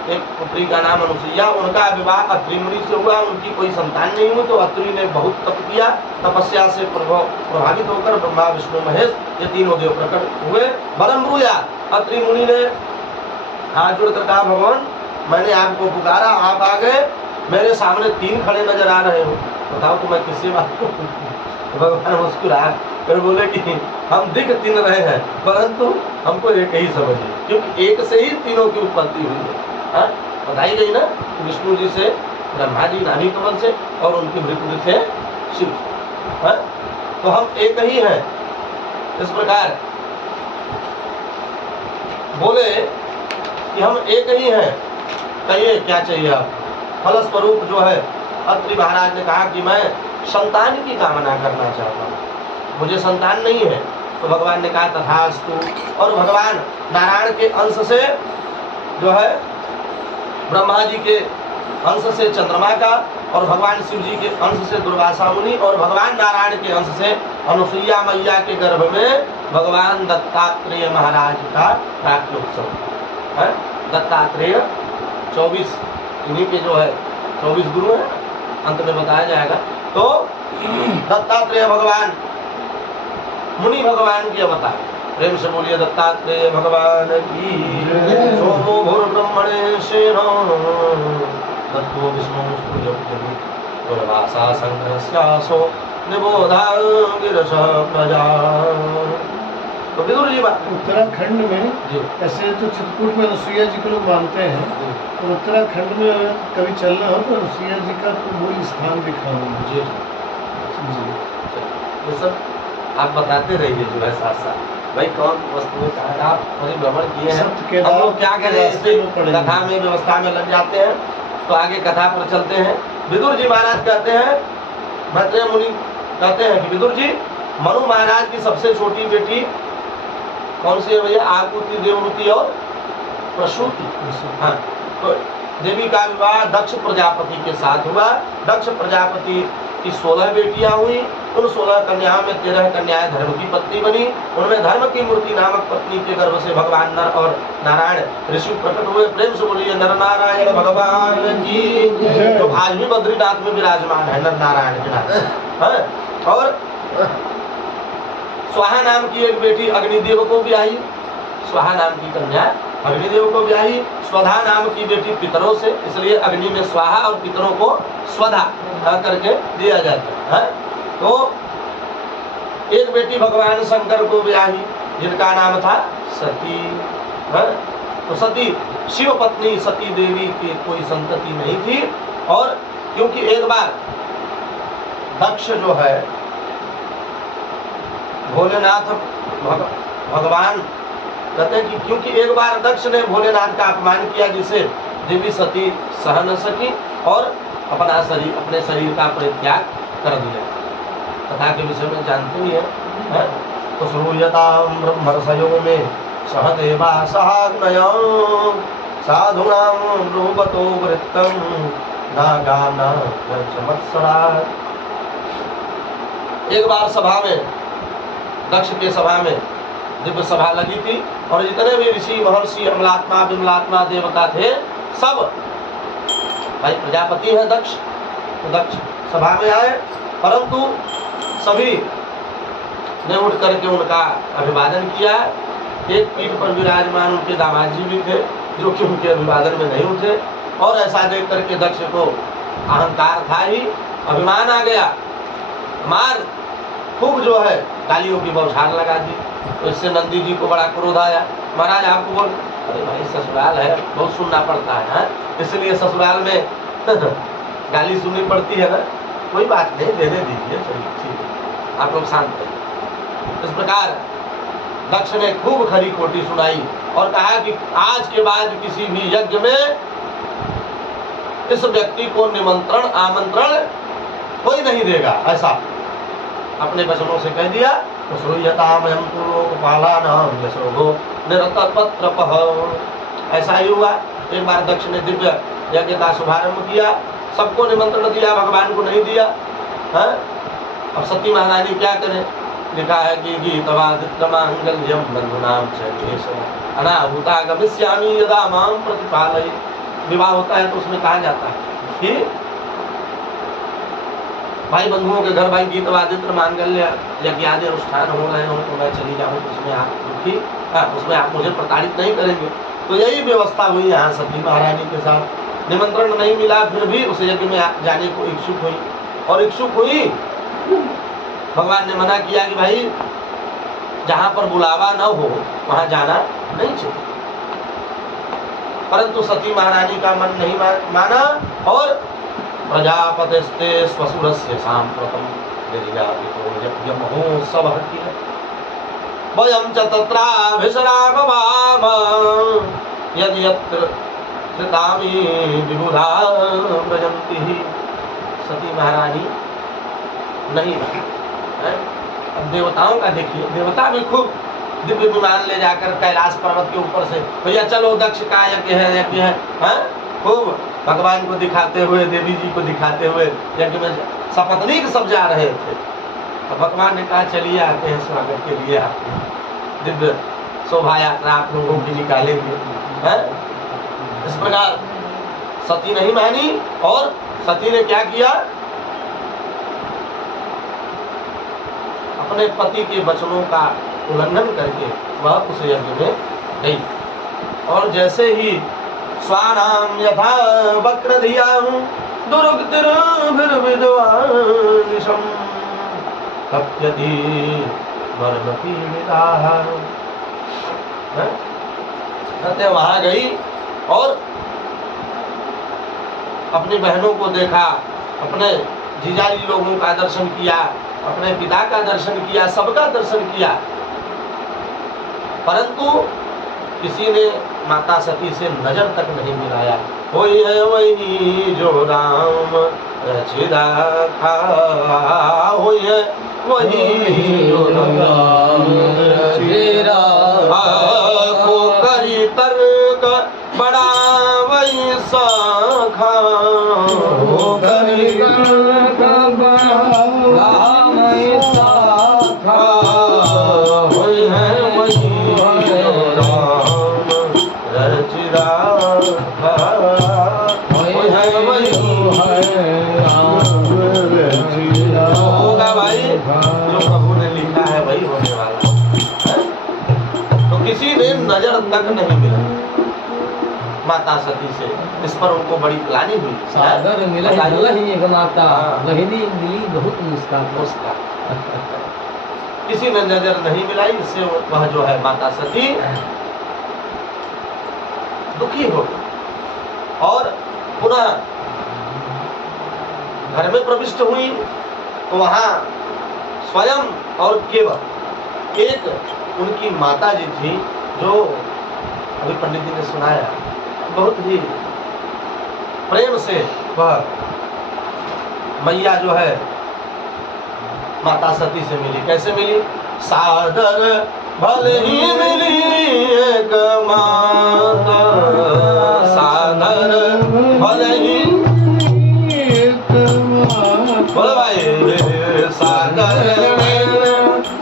एक पुत्री का नाम अनुसुईया, उनका विवाह अत्रि मुनि से हुआ। उनकी कोई संतान नहीं हुई तो अत्रि ने बहुत तप किया। तपस्या से प्रभावित होकर ब्रह्मा विष्णु महेश ये तीनों देव प्रकट हुए। बरम ब्रूया, अत्रि मुनि ने हाथ जोड़कर कहा, भगवान मैंने आपको पुकारा, आप आ गए, मेरे सामने 3 खड़े नजर आ रहे हो, बताओ तो मैं किससे बात करूं? तो भगवान मुस्कुराए, फिर बोले कि हम दिख 3 रहे हैं परंतु हमको एक ही समझिए, क्योंकि एक से ही तीनों की उत्पत्ति हुई है। बताई गई ना, विष्णु जी से ब्रह्मा जी नाभि कमल से और उनकी मृत्यु से शिव। तो हम एक ही हैं। इस प्रकार बोले कि हम एक ही हैं, कहिए क्या चाहिए आप? फलस्वरूप जो है अत्रि महाराज ने कहा कि मैं संतान की कामना करना चाहता हूँ, मुझे संतान नहीं है। तो भगवान ने कहा तथास्तु। और भगवान नारायण के अंश से जो है ब्रह्मा जी के अंश से चंद्रमा का, और भगवान शिव जी के अंश से दुर्वासा मुनि, और भगवान नारायण के अंश से अनुसुईया मैया के गर्भ में भगवान दत्तात्रेय महाराज का प्राकट्योत्सव है। दत्तात्रेय 24 इन्हीं के जो है 24 गुरु हैं, अंत में बताया जाएगा। तो दत्तात्रेय भगवान मुनि भगवान की अवतार, प्रेम से बोलिए दत्तात्रेय भगवान की। सोमो भूर्ब्रह्मणे शेनो दत्तो विष्णु दुर्वासा संग्रस्यासो निबोधा गिरश प्रजा। तो विदुर जी बात उत्तराखंड में जी ऐसे तो चित्रकूट में अनुसुईया जी को लोग मानते हैं, तो उत्तराखंड में कभी चलना हो तो अनुसुईया जी का तो मूल स्थान दिखाऊंगा। जी ये सब आप बताते रहिए जो है साथ साथ। भाई कौन वस्तुएं कहाँ हैं, आप परिभ्रमण किए हैं, हम लोग क्या करें, इसी कथा में व्यवस्था में लग जाते हैं। तो आगे कथा पर चलते हैं। विदुर जी महाराज कहते हैं, मैत्रेय मुनि कहते हैं कि विदुर जी, मनु महाराज की सबसे छोटी बेटी कौन सी है भैया? आकुति, देवहूति और प्रसूति। हाँ, तो देवी का विवाह दक्ष प्रजापति के साथ हुआ। दक्ष प्रजापति की 16 बेटियां हुई। उन 16 कन्याओं में 13 कन्याएं धर्म की पत्नी बनी। उनमें धर्म की मूर्ति नामक पत्नी के गर्भ से भगवान नर और नारायण ऋषि प्रकट हुए। प्रेम से बोलिए नर नारायण भगवान की। तो आज भी बद्रीनाथ में विराजमान है नर नारायण के नाम। और स्वाहा नाम की एक बेटी अग्निदेव को ब्याही, स्वाहा नाम की कन्या अग्निदेव को ब्याही। स्वधा नाम की बेटी पितरों से, इसलिए अग्नि में स्वाहा और पितरों को स्वधा करके दिया जाता है। तो एक बेटी भगवान शंकर को ब्याही, जिनका नाम था सती। तो सती शिव पत्नी सती देवी की कोई संतति नहीं थी, और क्योंकि एक बार दक्ष जो है भोलेनाथ भगवान कहते हैं कि क्योंकि एक बार दक्ष ने भोलेनाथ का अपमान किया, जिसे देवी सती सह न सकी और अपने शरीर का परित्याग कर दिया। कथा के विषय में जानते ही है। तो श्रूयताम ब्रह्मर्षयो में सहदेवा सहाग्नयो साधुनां रूपतो वृत्तं नागाना संवत्सरा। एक बार सभा में, दक्ष के सभा में दिव्य सभा लगी थी और जितने भी ऋषि महर्षि अमलात्मा विमलात्मा देवता थे सब, भाई प्रजापति है दक्ष, तो दक्ष सभा में आए, परंतु सभी ने उठ करके उनका अभिवादन किया। एक पीठ पर विराजमान उनके दामाद जी भी थे जो कि उनके अभिवादन में नहीं उठे, और ऐसा देख करके दक्ष को अहंकार था ही, अभिमान आ गया, मार खूब जो है गालियों की बौछार लगा दी। तो इससे नंदी जी को बड़ा क्रोध आया। महाराज आपको बोल, अरे भाई ससुराल है, बहुत सुनना पड़ता है, इसलिए ससुराल में गाली सुननी पड़ती है ना, कोई बात नहीं, देने दीजिए, चलिए ठीक है, आप लोग शांत रहिए। इस प्रकार दक्ष ने खूब खरी खोटी सुनाई और कहा कि आज के बाद किसी भी यज्ञ में इस व्यक्ति को निमंत्रण आमंत्रण कोई नहीं देगा, ऐसा अपने वचनों से कह दिया। तो श्रूयतामहं तु लोकपालानां यशोगो निरतपत्रपः। ऐसा ही हुआ। एक बार दक्ष ने दिव्य यज्ञ का शुभारंभ किया, सबको निमंत्रण दिया, भगवान को नहीं दिया। अब सती महारानी क्या करें? लिखा है कि गीतवादित्रमांगल्यम बंधुनाम च अनाहुता गमिष्यामि यदा मां प्रतिपालय। विवाह होता है तो उसमें कहा जाता है कि भाई बंधुओं के घर भाई गीतवादित्र मांगल्य यज्ञ आदि अनुष्ठान हो रहे हो तो मैं चली जाऊँ, उसमें आप दुखी, उसमें आप मुझे प्रताड़ित नहीं करेंगे। तो यही व्यवस्था हुई यहाँ सती महारानी के साथ। निमंत्रण नहीं मिला, फिर भी उस यज्ञ में जाने को इच्छुक हुई, और इच्छुक हुई, भगवान ने मना किया कि भाई जहाँ पर बुलावा न हो वहाँ जाना नहीं चाहिए। परंतु सती महारानी का मन नहीं माना, और प्रजापतिस्ते स्वसुरस्य साम्प्रतं निर्यापितो यज्ञमहोत्सवः किल वयं च तत्राभिसरामवाम यदि यत्र कृतामि विबुधा व्रजन्ति। सती महारानी नहीं है। अब देवताओं का देखिए, देवता भी खूब दिव्य विमान ले जाकर कैलाश पर्वत के ऊपर से, भैया चलो दक्ष का यज्ञ है, खूब भगवान को दिखाते हुए, देवी जी को दिखाते हुए यज्ञ में सपत्नीक सब जा रहे थे। तो भगवान ने कहा चलिए आते हैं, स्वागत के लिए आते हैं, दिव्य शोभा यात्रा आप लोगों की निकालेंगे। इस प्रकार सती नहीं मानी, और सती ने क्या किया? अपने पति के वचनों का उल्लंघन करके वह उस यज्ञ में गई। और जैसे ही स्वानाम यथा वक्रधियां दुर्गतिर्विद्वानिशं तप्यति वर्णपीडिताः। कहते वहां गई और अपनी बहनों को देखा, अपने जीजाजी लोगों का दर्शन किया, अपने पिता का दर्शन किया, सबका दर्शन किया, परंतु किसी ने माता सती से नजर तक नहीं मिलाया। वही है वही जो राम रचिदा था, वही है वही जो राम रचिदा को करी तर्क बड़ा वही सखा, वो करी तर्क बड़ा वही सखा, वही है वही होगा भाई, जो प्रभु ने लिखा है वही होने वाला है। तो किसी ने नजर तक नहीं मिला माता सती से। इस पर उनको बड़ी ग्लानि हुई। सागर मिला ही एक माता, बहिनी मिली बहुत मुस्कान। किसी ने नजर नहीं मिलाई, इससे वह जो है माता सती दुखी हो और पुनः घर में प्रविष्ट हुई तो वहाँ स्वयं और केवल एक उनकी माता जी थी, जो अभी पंडित जी ने सुनाया, बहुत ही प्रेम से वह मैया जो है माता सती से मिली। कैसे मिली? सादर भले ही मिली एक माता, सादर भले ही, बोलो भाई, सादर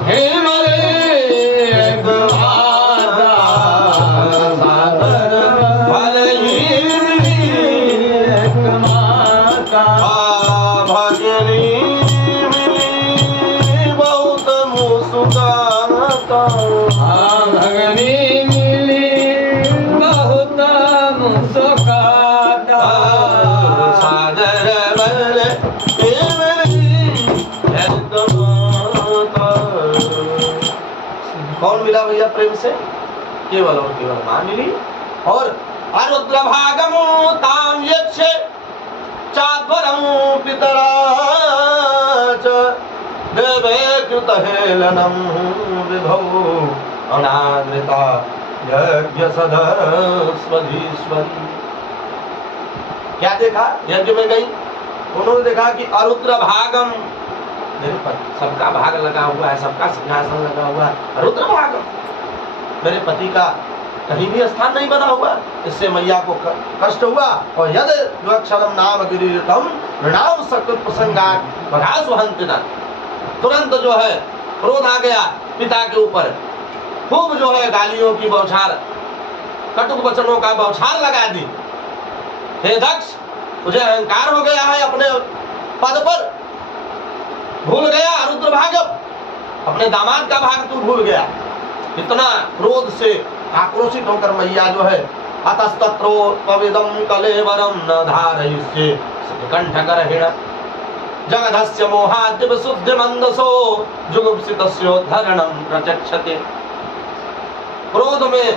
ही मिली एक माता, सादर भले ही मिली एक माता, भजनी मिली बहुत मुस्काता, भगनी मिली बहुत मुस्काता, सादर भले ही मिली एक माता। कौन मिला भैया प्रेम से? केवल और केवल मां मिली। और अरुद्र भागमो ताम यक्ष चाध्वरं पितरा च देवे कृत हेलनम विभो अनादृता यज्ञ सदस्वधीश्वरी। क्या देखा? यज्ञ में गई, उन्होंने देखा कि अरुद्र भागम, मेरे पति, सबका भाग लगा हुआ है, सबका सिंहासन लगा हुआ है, रुद्र भागम, मेरे पति का कहीं भी स्थान नहीं बना हुआ। इससे मैया को कष्ट हुआ। और यद द्वक्षरम नाम गिरितम नाम सकृत प्रसंगात भगासुहंतिना, तुरंत जो है क्रोध आ गया पिता के ऊपर, खूब जो है गालियों की बौछार, कटुक वचनों का बौछार लगा दी। हे दक्ष, तुझे अहंकार हो गया है अपने पद पर, भूल गया रुद्र भागम, अपने दामाद का भाग तू भूल गया। इतना क्रोध से आक्रोशित होकर मैया जो है अतस्तत्रो पविदम कलेवरम न धारयिष्ये कंठगरहिण जगधस्य मोहाद्य विशुद्ध मंदसो जुगुप्सितस्योद्धरणं प्रचक्षते। क्रोध में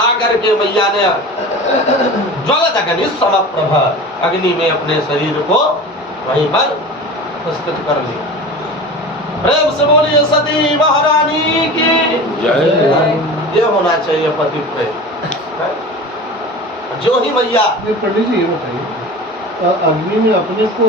आकर के मैया ने ज्वलत अग्नि समप्रभ, अग्नि में अपने शरीर को वहीं पर स्थित कर लिया। प्रेम से बोलिए सती महारानी की जय। ये होना चाहिए पति प्रेम। जो ही मैया। पंडित जी ये बताइए, अग्नि में अपने को